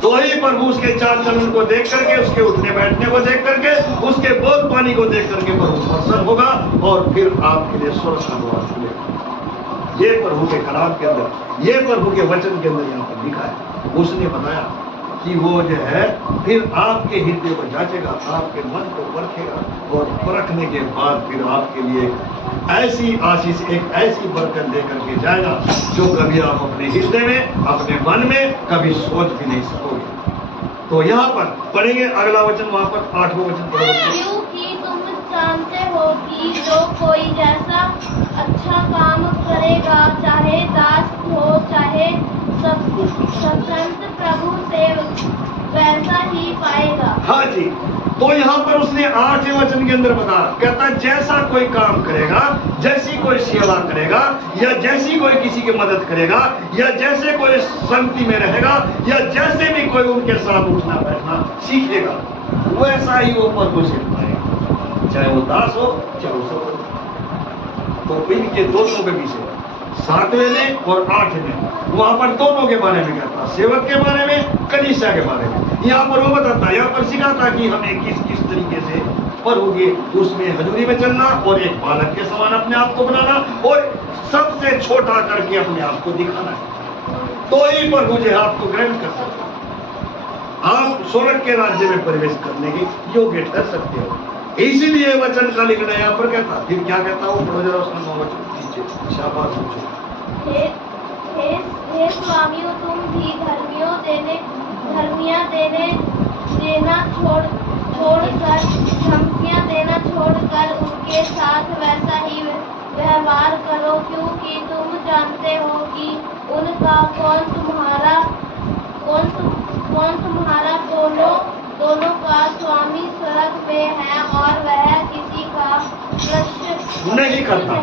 तो ही प्रभु उसके चाल चलन को देख करके, उसके उठने बैठने को देख करके, उसके बोल पानी को देख करके प्रभु प्रसन्न होगा, और फिर आपके लिए स्वर्ग का द्वार खुलेगा। ये प्रभु के कलाम के अंदर, ये प्रभु के वचन के अंदर यहाँ पर लिखा है। उसने बताया कि वो जो है फिर आपके हृदय को जांचेगा, आपके मन को परखेगा, और परखने के बाद फिर आपके लिए ऐसी आशीष, एक ऐसी बरकत दे करके जाएगा जो कभी आप अपने हृदय में, अपने मन में कभी सोच भी नहीं सकोगे। तो यहाँ पर पढ़ेंगे अगला वचन, वहां पर 8वां वचन पढ़ेंगे। क्योंकि तुम जानते हो कि जो कोई जैसा अच्छा काम करेगा, चाहे दास हो चाहे स्वतंत्र, प्रभु से वैसा ही पाएगा। हाँ जी, तो यहाँ पर उसने 8वें वचन के अंदर बताया, कहता जैसा कोई काम करेगा, जैसी कोई सेवा करेगा, या जैसी कोई किसी की मदद करेगा, या जैसे कोई संगति में रहेगा, या जैसे भी कोई उनके साथ उठना बैठना सीखेगा, वैसा ही वो प्रभु से पाएगा, चाहे वो दास हो चाहे वो स्वतंत्र। तो इनके दोनों के विषय 7वें में और 8 में वहां पर दोनों के बारे में कहता, सेवक के बारे में, कलीसिया के बारे में। यहाँ पर वो बताता, यहाँ पर सिखाता कि हमें किस किस तरीके से प्रभु के उसमें हजूरी में चलना और एक बालक के समान अपने आप को बनाना और सबसे छोटा करके अपने आप को दिखाना है। तो ही प्रभु जो है आपको ग्रहण कर सकते, आप स्वर्ग के राज्य में प्रवेश करने के योग्य ठहर सकते हो। इसीलिए वचन का लिखना यहाँ पर कहता, फिर क्या कहता हो, पढ़ो जरा उसका 9 वचन नीचे, शाबाश पूछो। हे स्वामियों, तुम भी धर्मियां देना छोड़कर धमकियां देना छोड़कर उनके साथ वैसा ही व्यवहार करो, क्योंकि तुम जानते हो कि उनका कौन तुम्हारा दोनों का स्वामी स्वर्ग में है और वह किसी का प्रश्न नहीं करता।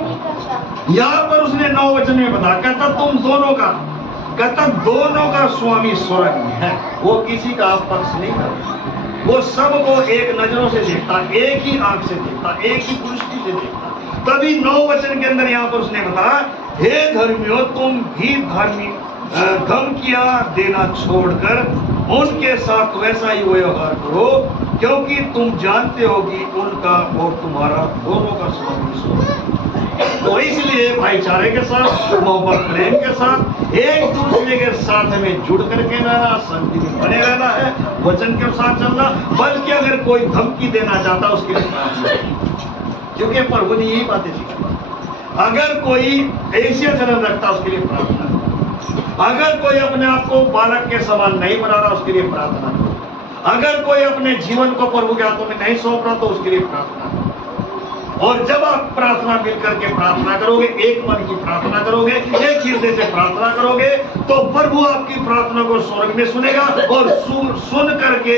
यहाँ पर उसने 9 वचन में बताया, कहता तुम दोनों का, कहता दोनों का स्वामी स्वर्ग में है, वो किसी का पक्ष नहीं करता, वो सबको एक नजरों से देखता, एक ही आंख से देखता, एक ही दृष्टि से देखता। तभी 9 वचन के अंदर यहाँ पर उसने बताया, हे धर्मियों, तुम भी धमकियां देना छोड़कर उनके साथ वैसा ही व्यवहार करो, क्योंकि तुम जानते हो कि उनका और तुम्हारा दोनों का स्वामी स्वर्ग। तो इसलिए भाईचारे के साथ, मोहब्बत प्रेम के साथ, एक दूसरे के साथ में जुड़ करके रहना, शांति में बने रहना है, वचन के साथ चलना। बल्कि अगर कोई धमकी देना चाहता उसके लिए प्रार्थना, क्योंकि प्रभु ने यही बातें सिखाई। अगर कोई ऐसे जन्म रखता उसके लिए प्रार्थना, अगर कोई अपने आप को बालक के समान नहीं बना रहा उसके लिए प्रार्थना करो, अगर कोई अपने जीवन को प्रभु के हाथों में नहीं सौंप रहा तो उसके लिए प्रार्थना करो। और जब आप प्रार्थना मिल करके प्रार्थना करोगे, एक मन की प्रार्थना करोगे, एक हृदय से प्रार्थना करोगे, तो प्रभु आपकी प्रार्थना को स्वर्ग में सुनेगा और सुन करके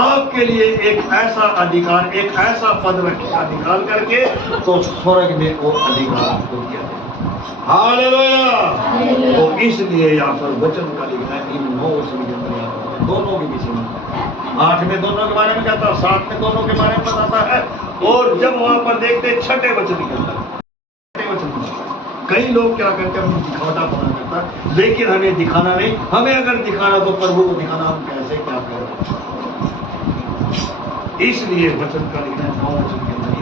आपके लिए एक ऐसा अधिकार, एक ऐसा पद रखेगा निकाल करके, तो स्वर्ग में वो अधिकार आपको दिया जाएगा। हालेलुया। तो इसलिए यहाँ पर वचन का लिखना है इन 9 वचन के अंदर, दोनों के विषय में 8 में दोनों के बारे में कहता है, 7 में दोनों के बारे में बताता है। और जब वहां पर देखते 6ठे वचन के अंदर, 6ठे वचन, कई लोग क्या करते हैं, हमें दिखावटा बना करता, लेकिन हमें दिखाना नहीं। हमें अगर दिखाना तो प्रभु को दिखाना, हम कैसे क्या करें। इसलिए वचन का लिखना है 9 वचन के अंदर।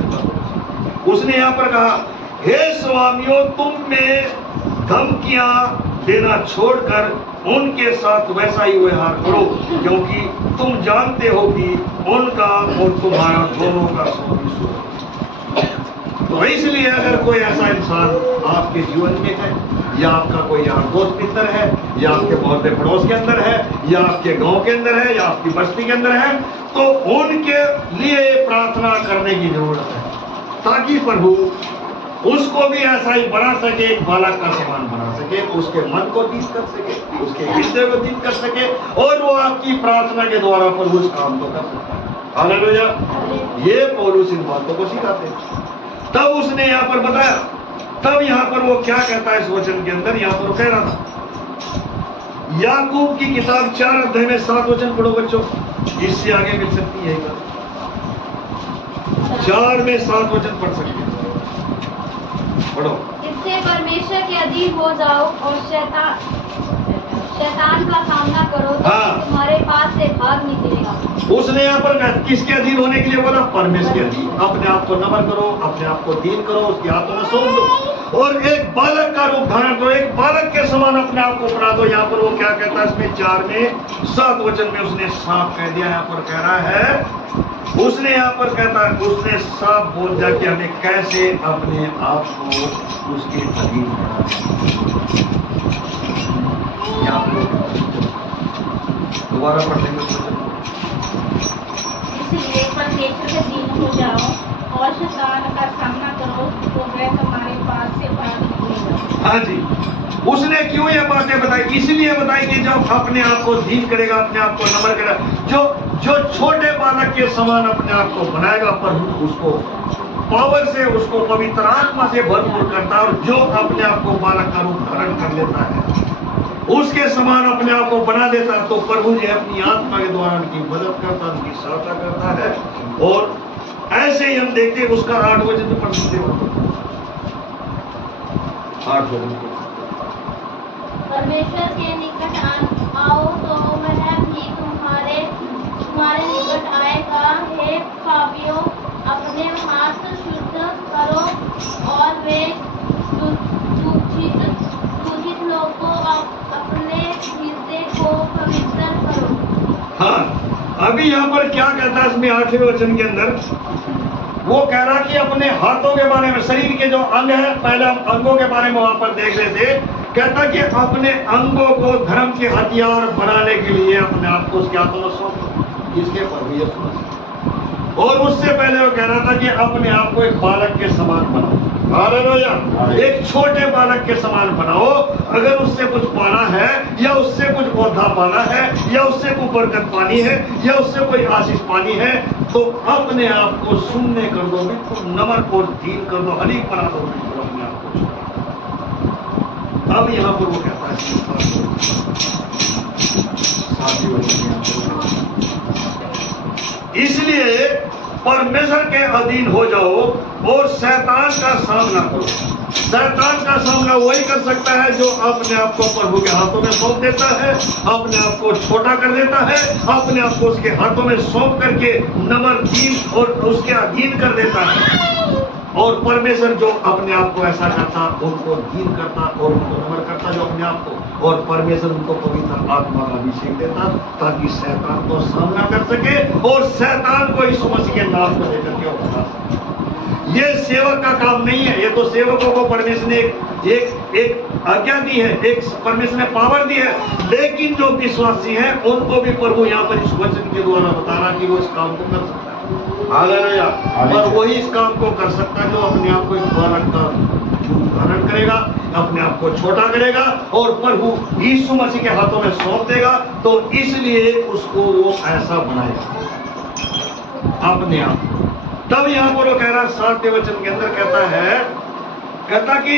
उसने यहाँ पर कहा, हे स्वामियों, तुम में धमकियां देना छोड़कर उनके साथ वैसा ही व्यवहार करो, क्योंकि तुम जानते हो कि उनका और तुम्हारा दोनों का स्वामी स्वर्ग। तो इसलिए अगर कोई ऐसा इंसान आपके जीवन में है, या आपका कोई यार दोस्त मित्र है, या आपके मोहल्ले पड़ोस के अंदर है, या आपके गांव के अंदर है, या आपकी बस्ती के अंदर है, तो उनके लिए प्रार्थना करने की जरूरत है, ताकि प्रभु उसको भी ऐसा ही बना सके, एक बालक का समान बना सके, उसके मन को जीत कर सके, उसके हृदय को जीत कर सके, और वो आपकी प्रार्थना के द्वारा प्रभु उस काम को कर सकता है। हालेलुया। ये पौलुस इन बातों को सिखाते हैं। तब उसने यहाँ पर बताया, तब यहाँ पर वो क्या कहता है इस वचन के अंदर, यहाँ पर वो कह रहा था, याकूब की किताब 4 अध्याय में 7 वचन पढ़ो बच्चों, इससे आगे मिल सकती है 4 में 7 वचन पढ़ सकते हैं, पढ़ो। इससे परमेश्वर के अधीन हो जाओ और शैतान का सामना करो, तो तुम्हारे पास से भाग निकलेगा। उसने यहाँ पर किसके अधीन होने के लिए बोला? परमेश्वर के अधीन। अपने आप को नम्र करो, अपने आप को दीन करो, उसके हाथों में सौंप दो और एक बालक का रूप धारण करो, एक बालक के समान अपने आप को बना दो। यहाँ पर वो क्या कहता है इसमें 4 में 7 वचन में उसने साफ कह दिया। यहाँ पर कह रहा है, उसने यहाँ पर कहता है, उसने साफ बोल दिया कि हमें कैसे अपने आप को उसके अधीन बनाना। दोबारा पढ़ने में इसलिए परमेश्वर के अधीन हो जाओ और शैतान का सामना करो, तो वह तुम्हारे पास से भाग निकलेगा। हाँ जी, उसने क्यों ये बातें बताई? इसलिए बताई कि जब अपने आप को दीन करेगा, अपने आप को नम्र करेगा, जो छोटे बालक के समान अपने आप को बनाएगा, पर उसको पावर से, उसको पवित्र आत्मा से भरपूर करता है, और जो अपने आप को बालक का रूप धारण कर लेता है, उसके समान अपने आप को बना देता है, तो प्रभु जी अपनी आत्मा के द्वारा उनकी मदद करता है, उनकी सहायता करता है। और ऐसे ही हम देखते हैं उसका 8 वचन में पढ़ सकते हो, 8 वचन परमेश्वर के निकट आओ तो वह भी तुम्हारे निकट आएगा। हे पापियों, अपने हाथ शुद्ध करो और वे दूषित लोगों अपने हृदय को पवित्र करो। हाँ, अभी यहाँ पर क्या कहता है इसमें 8वें वचन के अंदर, वो कह रहा कि अपने हाथों के बारे में, शरीर के जो अंग है, पहले हम अंगों के बारे में वहां पर देख रहे थे। कहता कि अपने अंगों को धर्म के हथियार बनाने के लिए अपने आप को उसके हाथों में सौंप दो। इसके प्रभु यीशु मसीह। और उससे पहले वो कह रहा था कि अपने आप को एक बालक के समान बनाओ। हालेलुया। एक छोटे बालक के समान बनाओ। अगर उससे कुछ पाना है, या उससे कुछ औधा पाना है, या उससे कोई बरकत पानी है, या उससे कोई आशीष पानी है, तो अपने आप को शून्य कर दो, बिल्कुल नमक और दीन कर दो, हनीफ बना दो, बिल्कुल अपने आप को। अब यहाँ पर वो कहता है इसलिए परमेश्वर के अधीन हो जाओ और शैतान का सामना करो। शैतान का सामना वही कर सकता है जो अपने आप को प्रभु के हाथों में सौंप देता है, अपने आप को छोटा कर देता है, अपने आप को उसके हाथों में सौंप करके नम्रहीन और उसके अधीन कर देता है। और परमेश्वर जो अपने आप को ऐसा करता, उनको दीन करता और उनको नम्र करता जो अपने आप को, और परमेश्वर उनको पवित्र आत्मा का अभिषेक देता ताकि शैतान को सामना कर सके और शैतान को यीशु मसीह के नाम को लेकर के उठा सके। ये सेवक का काम नहीं है, ये तो सेवकों को परमेश्वर ने एक आज्ञा दी है, एक परमेश्वर ने पावर दी है, लेकिन जो विश्वासी है उनको भी प्रभु यहाँ पर इस वचन के द्वारा बता रहा कि वो इस काम को कर सकता है। हालेलुया। और वही इस काम को कर सकता है जो अपने आप को एक बालक का धारण करेगा, अपने आप को छोटा करेगा और प्रभु यीशु मसीह के हाथों में सौंप देगा। तो इसलिए उसको वो ऐसा बनाएगा अपने आप को। तब यहाँ पर वो कह रहा 7वें वचन के अंदर कहता कि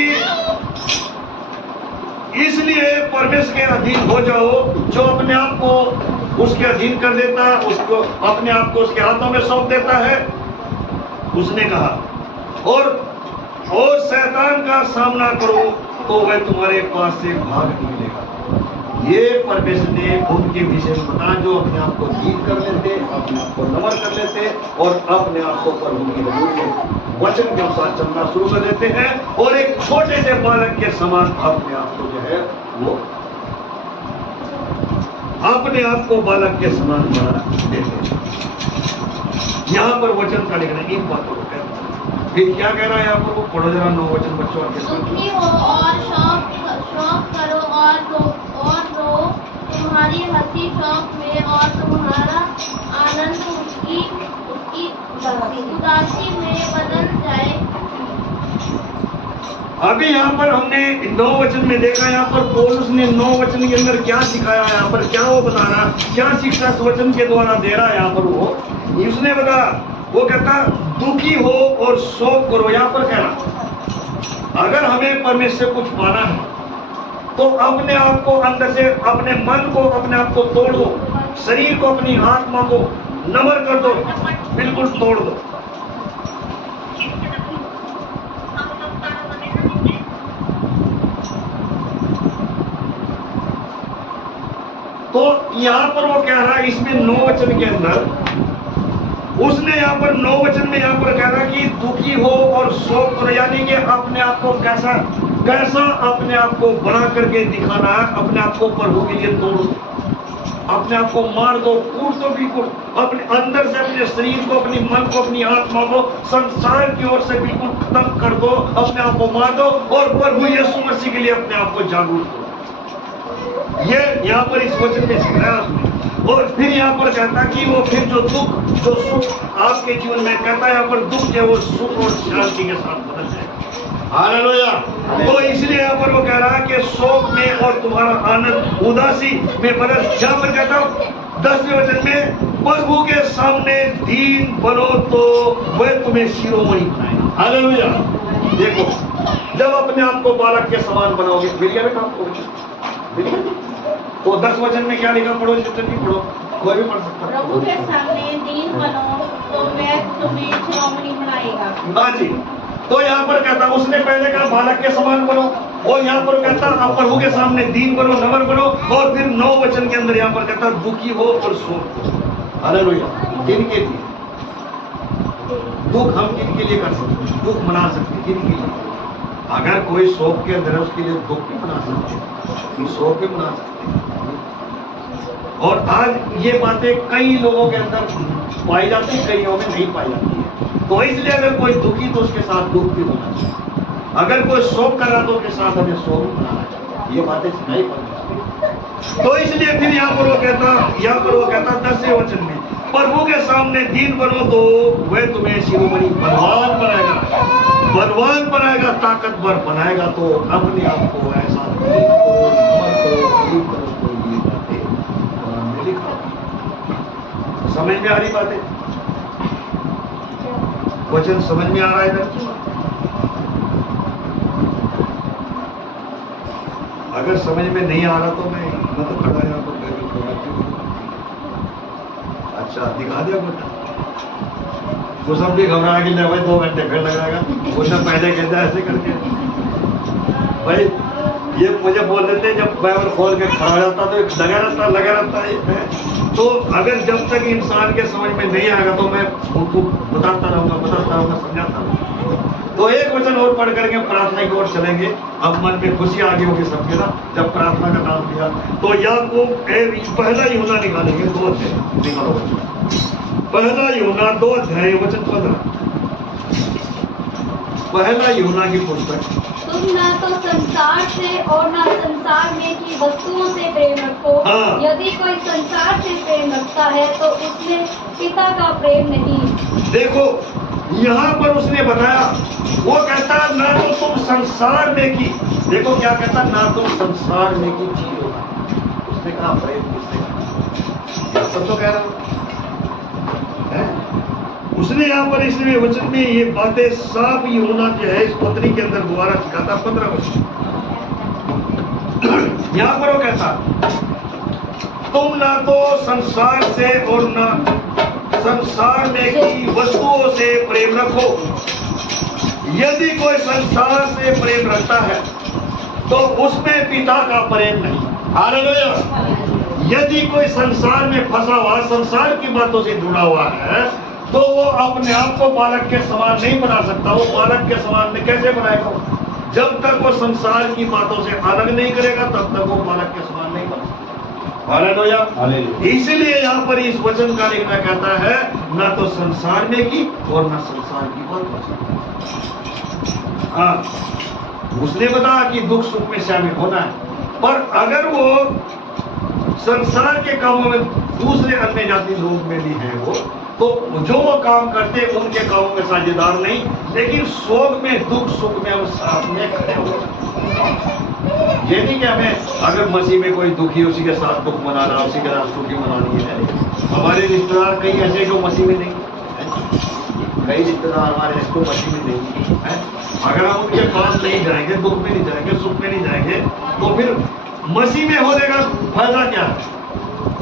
इसलिए परमेश्वर के अधीन हो जाओ, जो अपने आप को उसके अधीन कर देता है, उसको अपने आप को उसके हाथों में सौंप देता है। उसने कहा और शैतान का सामना करो तो वह तुम्हारे पास से भाग निकलेगा। ये परमेश्वर ने उनके विषय में बताया जो अपने आप को दीन कर लेते, अपने आप को नम्र कर लेते और अपने आप को प्रभु की वचन के अनुसार चलना शुरू कर देते हैं और एक छोटे से बालक के समान अपने आप को जो है वो अपने आप को बालक के समान बना देते हैं। यहाँ पर वचन का लिखना इन बातों को कहता है। फिर क्या कह रहा है यहाँ पर वो पढ़ो जरा 9 वचन बच्चों के सुखी हो और शौक करो और रो तुम्हारी हंसी शौक में और तुम्हारा आनंद उसकी उदासी में बदल जाए। अभी यहाँ पर हमने 9 वचन में देखा, यहाँ पर पौलुस ने 9 वचन के अंदर क्या सिखाया, यहाँ पर क्या वो बता रहा, क्या शिक्षा इस वचन के द्वारा दे रहा है। यहाँ पर वो उसने बताया, वो कहता दुखी हो और शोक करो। यहाँ पर कह रहा अगर हमें परमेश्वर से कुछ पाना है तो अपने आप को अंदर से, अपने मन को, अपने आप को तोड़ दो, शरीर को, अपनी आत्मा को नम्र कर दो, बिल्कुल तोड़ दो। तो यहाँ पर वो कह रहा है इसमें 9 वचन के अंदर, उसने यहाँ पर 9 वचन में यहाँ पर कह रहा कि दुखी हो और शोक करो, यानी कि अपने आप को कैसा अपने आप को बना करके दिखाना है, अपने आप को प्रभु के लिए तोड़ दो, अपने आप को मार दो, कूट दो, बिल्कुल अपने अंदर से, अपने शरीर को, अपनी मन को, अपनी आत्मा को संसार की ओर से बिल्कुल खत्म कर दो, अपने आप को मार दो और प्रभु यीशु मसीह के लिए अपने आप को जागरूक करो। ये यहाँ पर इस वचन में सिखाया उसने। और फिर यहाँ पर कहता कि वो फिर जो दुख, जो सुख आपके जीवन में, कहता है यहाँ पर दुख है वो सुख और शांति के साथ बदल जाएगा। हालेलुया। तो इसलिए यहाँ पर वो कह रहा है कि शोक में और तुम्हारा आनंद उदासी में बदल। यहाँ पर कहता हूँ 10वें वचन में, प्रभु के सामने दीन बनो तो वह तुम्हें शिरोमणि बनाएगा। हालेलुया। देखो, जब अपने आप को बालक के समान बनाओगे, मिल गया बेटा आपको वचन? तो 10 वचन में क्या लिखा, पढ़ो, चित्र पढ़ो, कोई भी पढ़ सकता है। प्रभु के सामने दीन बनो तो वह तुम्हें शिरोमणि बनाएगा। हाँ जी। तो यहाँ पर कहता, उसने पहले कहा बालक के समान बनो, और यहाँ पर कहता आप प्रभु के सामने दीन बनो, नम्र बनो। और फिर 9 वचन के अंदर यहाँ पर कहता दुखी हो और शोक हो। हालेलुया। किनके लिए दुख? हम किनके लिए कर सकते हैं? दुख मना सकते हैं किनके लिए? अगर कोई शोक के अंदर है उसके लिए दुख भी मना सकते हैं, शोक भी मना सकते हैं। और आज ये बातें कई लोगों के अंदर पाई जाती है, कईयों में नहीं पाई जाती है। तो इसलिए अगर कोई दुखी तो उसके साथ दुख भी होना चाहिए, अगर कोई शोक कर रहा तो उसके साथ हमें शोक भी मनाना चाहिए। ये बातें सिखाई पड़नी चाहिए। तो इसलिए फिर यहाँ पर वो कहता 10वें वचन में, प्रभु के सामने दीन बनो तो वह तुम्हें शिरोमणि बलवान बनाएगा, ताकतवर बनाएगा। तो अपने आप को ऐसा समझ में आ रही बातें? वचन समझ में आ रहा है इधर? अगर समझ में नहीं आ रहा तो मैं तो खड़ा यहाँ पर अच्छा दिखा दिया बेटा। वो सब भी घबरा के ले भाई 2 घंटे फिर लगाएगा, उसने पहले कहता ऐसे करके। भाई ये मुझे बोल देते हैं जब बाइबल खोल के खड़ा हो जाता तो लगा रहता है। तो अगर जब तक इंसान के समझ में नहीं आएगा तो मैं उनको बताता रहूंगा, समझाता रहूंगा। तो एक वचन और पढ़ करके प्रार्थना की ओर चलेंगे। अब मन में खुशी आ गई होगी सबके ना, जब प्रार्थना का नाम लिया। तो याकूब पहला यूहन्ना निकालेंगे, 2 अध्याय निकालो वचन। पहला यूहन्ना 2 अध्याय वचन 15। पहला यूहन्ना की पुस्तक। तुम ना तो संसार से और ना संसार में की वस्तुओं से प्रेम रखो। हाँ। यदि कोई संसार से प्रेम रखता है तो उसमें पिता का प्रेम नहीं। देखो यहाँ पर उसने बताया, वो कहता ना तो तुम संसार में की, देखो क्या कहता, ना तुम संसार में की चीज होगा। उसने कहा प्रेम किसने कहा? सब तो कह रहा हूं। उसने यहाँ पर इसलिए वचन में ये बातें साफ यूहन्ना जो है इस पत्री के अंदर दोबारा सिखाता 15 वचन। यहाँ पर वो कहता तुम ना तो संसार से और ना संसार में की वस्तुओं से प्रेम रखो। यदि कोई संसार से प्रेम रखता है तो उसमें पिता का प्रेम नहीं। हालेलुया। यदि कोई संसार में फंसा हुआ, संसार की बातों से जुड़ा हुआ है, तो वो अपने आप को बालक के समान नहीं बना सकता। वो बालक के समान कैसे बनाएगा? जब तक वो संसार की बातों से अलग नहीं करेगा तब तक वो बालक के समान नहीं बन सकता। हालेलुया। इसलिए यहाँ पर इस वचन का लिखना कहता है ना तो संसार में की और ना संसार की बातों से। हाँ, उसने बताया कि दुख सुख में शामिल होना है, पर अगर वो संसार के कामों में दूसरे अन्य जाति लोग में भी है वो, तो जो वो काम करते हैं उनके कामों में साझेदार नहीं, लेकिन शोक में दुख सुख में हम साथ में खड़े हो। ये नहीं कि हमें अगर मसीह में कोई दुखी उसी के साथ दुख मनाना, उसी के साथ सुखी मनानी है। हमारे रिश्तेदार कई ऐसे जो मसीह में नहीं है, कई रिश्तेदार हमारे इसको मसीह में नहीं है। अगर हम उनके पास नहीं जाएंगे, दुख में नहीं जाएंगे, सुख में नहीं जाएंगे, तो फिर मसीह में होने का फायदा क्या है?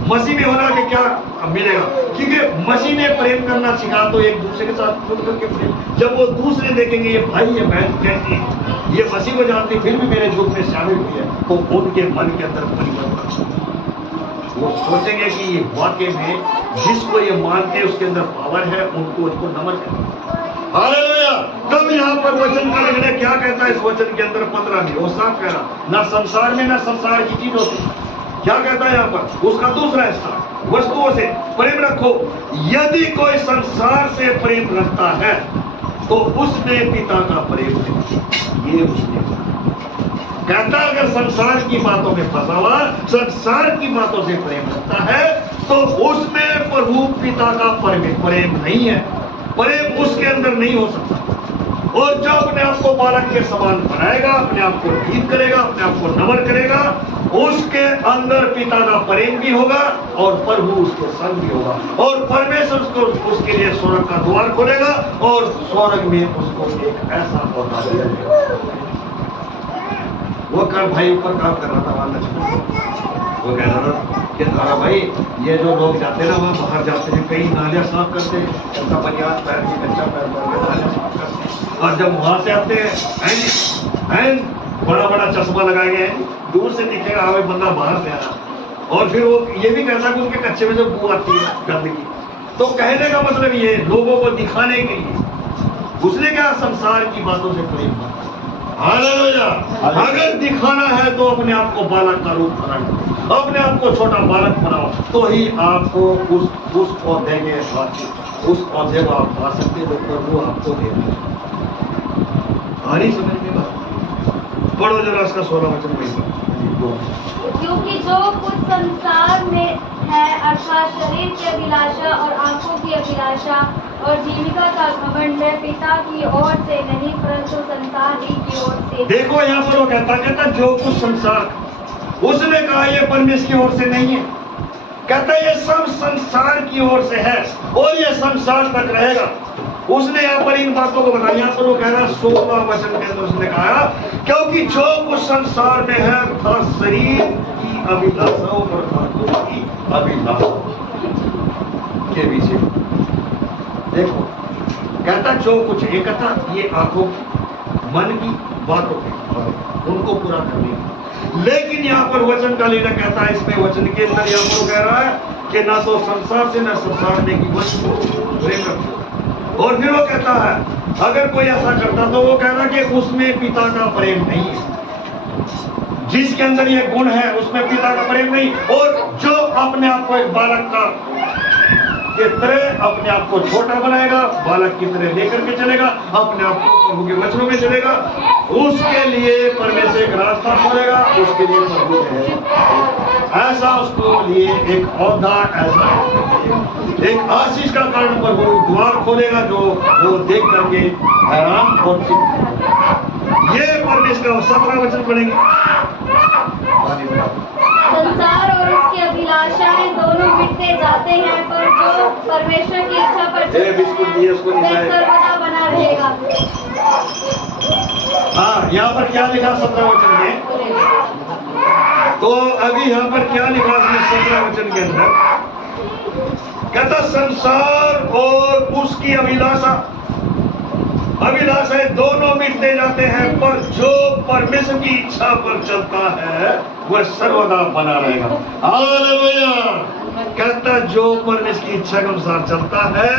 मसीह में होना के क्या मिलेगा? क्योंकि मसीह ने प्रेम करना सिखा तो एक दूसरे के साथ खुद करके प्रेम। जब वो दूसरे देखेंगे ये भाई ये बहन कहती है ये मसीह को जानती फिर भी मेरे दुख में शामिल हुई है, तो उनके मन के अंदर परिवर्तन, वो सोचेंगे कि ये वाकई में जिसको ये मानते हैं उसके अंदर पावर है, उनको नमन है। हालेलुया। तब यहाँ पर वचन का लिखने क्या कहता है इस वचन के अंदर 15 में, वो साफ कह रहा ना संसार में ना संसार की चीज होती। क्या कहता है यहाँ पर? उसका दूसरा हिस्सा, वस्तुओं से प्रेम रखो। यदि कोई संसार से प्रेम रखता है तो उसमें पिता का प्रेम नहीं। ये उसने कहता अगर संसार की बातों में फंसा हुआ, संसार की बातों से प्रेम रखता है तो उसमें प्रभु पिता का प्रेम नहीं है, प्रेम उसके अंदर नहीं हो सकता। और जो अपने आप को बालक के समान बनाएगा, अपने आप को ठीक करेगा, अपने आप को नम्र करेगा, उसके अंदर पिता का प्रेम भी होगा और प्रभु उसके संग भी होगा, और परमेश्वर उसके लिए स्वर्ग का द्वार खोलेगा और स्वर्ग में उसको एक ऐसा पौधा दिया जाएगा। वो कर भाई ऊपर काम कर रहा था वहां, वो कह रहा था कि तारा भाई ये जो लोग जाते हैं ना वहाँ बाहर जाते हैं, कई नालियाँ साफ करते हैं, उनका बनियान पैर की कच्चा पैर नालियाँ साफ करते हैं, और जब वहां से आते हैं बड़ा बड़ा चश्मा लगाए गए हैं, दूर से दिखेगा हमें बंदा बाहर से आया। और फिर वो ये भी कहता कि उनके कच्चे में जो बू आती है गंदगी। तो कहने का मतलब ये लोगों को दिखाने के लिए उसने क्या संसार की बातों से प्रेम किया। हालेलुया। अगर दिखाना है तो अपने आप को बालक का रूप धारण करो, अपने आप को छोटा बालक बनाओ, तो ही आपको उस पौधे के उस पौधे को आप पा सकते हो जो प्रभु आपको दे रहे हैं। आ रही समझ में बात? पढ़ो जरा इसका 16 वचन में। क्योंकि जो कुछ संसार में है अर्थात शरीर की अभिलाषा और आंखों की अभिलाषा और जीविका का घमंड है, पिता की ओर से नहीं परंतु संसार ही की ओर से। देखो यहाँ पर वो कहता जो कुछ संसार, उसने कहा ये परमेश्वर की ओर से नहीं है, कहता ये सब संसार की ओर से है और ये संसार तक रहेगा। उसने यहाँ पर इन बातों को बताया। यहाँ पर वो कह रहा 16 वचन के अंदर उसने कहा क्योंकि जो कुछ संसार में है अर्थात शरीर की अभिलाषाओं और आंखों की अभिलाषा के पीछे देखो, कहता जो कुछ एक था ये आंखों की मन की बातों की उनको पूरा करने की। लेकिन यहाँ पर वचन का लेना कहता है, इसमें वचन के अंदर यहाँ पर कह रहा है कि ना तो संसार से ना संसार में की वस्तु प्रेम रखो। और फिर वो कहता है अगर कोई ऐसा करता तो वो कह रहा कि उसमें पिता का प्रेम नहीं है। जिसके अंदर ये गुण है उसमें पिता का प्रेम नहीं। और जो अपने आप को एक बालक का के तरह अपने आप को छोटा बनाएगा, बालक की तरह लेकर के चलेगा, अपने आप को प्रभु के वचनों में चलेगा, उसके लिए परमेश्वर एक रास्ता खोलेगा, उसके लिए प्रभु है ऐसा उसको लिए एक औधा, ऐसा एक आशीष का कारण पर वो द्वार खोलेगा जो वो देख करके हैरान और ये परमेश्वर का 17 वचन पढ़ेंगे। संसार और उसकी अभिलाषाएं दोनों मिटते जाते हैं पर जो परमेश्वर की इच्छा पर वह सर्वदा बना रहेगा। हाँ, यहाँ पर क्या लिखा 17 वचन में? तो अभी यहाँ पर क्या लिखा 17 वचन के अंदर? कहता संसार और उसकी अभिलाषाएं दोनों मिटते जाते हैं पर जो परमेश्वर की इच्छा पर चलता है वह सर्वदा बना रहेगा। हालेलुया। कहता जो परमेश्वर की इच्छा के अनुसार चलता है,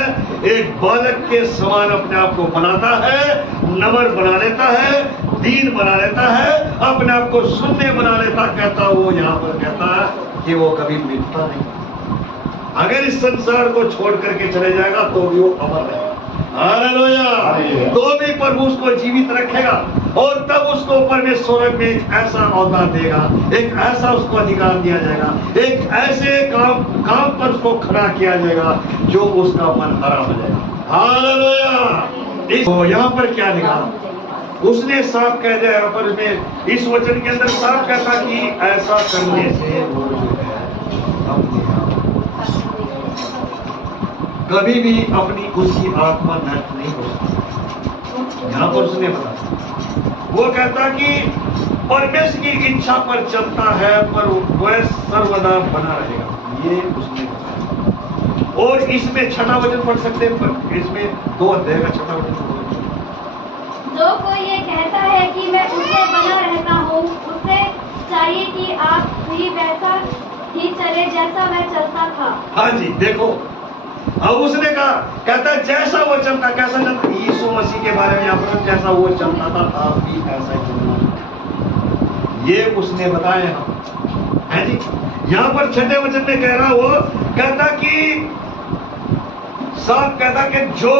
एक बालक के समान अपने आप को बनाता है, नम्र बना लेता है, दीन बना लेता है, अपने आप को शून्य बना लेता, कहता वो यहाँ पर कहता है कि वो कभी मिटता नहीं। अगर इस संसार को छोड़ करके चले जाएगा तो भी वो अमर रहेगा। हालेलुया। तो भी प्रभु उसको जीवित रखेगा और तब उसको परमेश्वर में एक ऐसा औदा देगा, एक ऐसा उसको अधिकार दिया जाएगा, एक ऐसे काम पर उसको खड़ा किया जाएगा जो उसका मन हरा हो जाएगा। हालेलुया। तो यहाँ पर क्या लिखा? उसने साफ कह दिया यहाँ पर में इस वचन के अंदर साफ कहता कि ऐसा करने से वो जो है कभी भी अपनी उसकी आत्मा नष्ट नहीं हो सकती। यहाँ पर उसने बताया, वो कहता कि परमेश्वर की इच्छा पर चलता है पर वह सर्वदा बना रहेगा। ये उसने बताया। और इसमें 6वां वचन पढ़ सकते हैं, पर इसमें 2 अध्याय का 6वां वचन। जो कोई ये कहता है कि मैं उससे बना रहता हूँ, उसे चाहिए कि आप भी वैसा ही चले जैसा मैं चलता था। हाँ जी, देखो अब उसने कहा, कहता जैसा वो चलता, कैसा चलता? यीशु मसीह के बारे में यहाँ पर जैसा वो चलता था आप भी ऐसा ही चलना, ये उसने बताया है जी। यहाँ पर 6वें वचन में कह रहा, वो कहता कि साफ कहता कि जो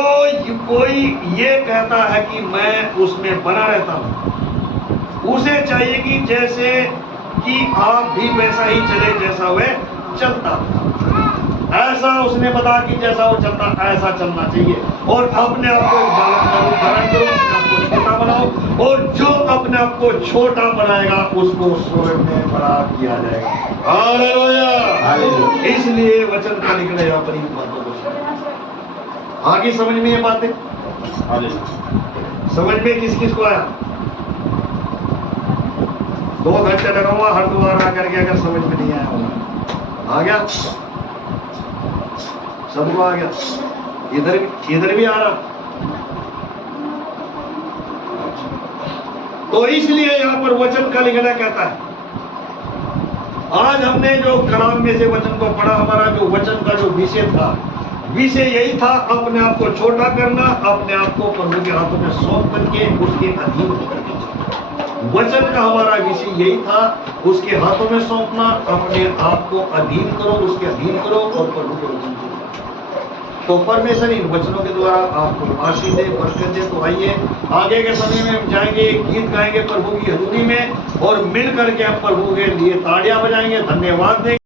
कोई ये कहता है कि मैं उसमें बना रहता हूँ, उसे चाहिए कि जैसे कि आप भी वैसा ही चले जैसा वह चलता। ऐसा उसने बताया कि जैसा वो चलता ऐसा चलना चाहिए और अपने आप को बालक का रूप धारण करो, अपने आप को छोटा बनाओ और जो अपने आप को छोटा बनाएगा उसको स्वर्ग में बड़ा किया जाएगा। हालेलुया। इसलिए वचन का निकले यहाँ पर इन बातों को आगे समझ में ये बातें समझ में किस किस को आया? 2 घंटे लगाऊंगा हर दोबारा आकर के, अगर समझ में नहीं आया होगा। आ गया? सबको आ गया? इधर भी आ रहा? तो इसलिए यहाँ पर वचन का लिखना कहता है। आज हमने जो कलाम में से वचन को पढ़ा, हमारा जो वचन का जो विषय था, विषय यही था, अपने आप को छोटा करना, अपने आप को प्रभु के हाथों में सौंप करके उसके अधीन होकर के। वचन का हमारा विषय यही था, उसके हाथों में सौंपना, अपने आप को अधीन करो, उसके अधीन करो और प्रभु के वचन को। तो परमेश्वर इन वचनों के द्वारा आपको आशीष दे, बरकत दे। तो आइए आगे के समय में हम जाएंगे, गीत गाएंगे प्रभु की हजूरी में और मिल करके हम प्रभु के लिए ताड़ियां बजाएंगे, धन्यवाद देंगे।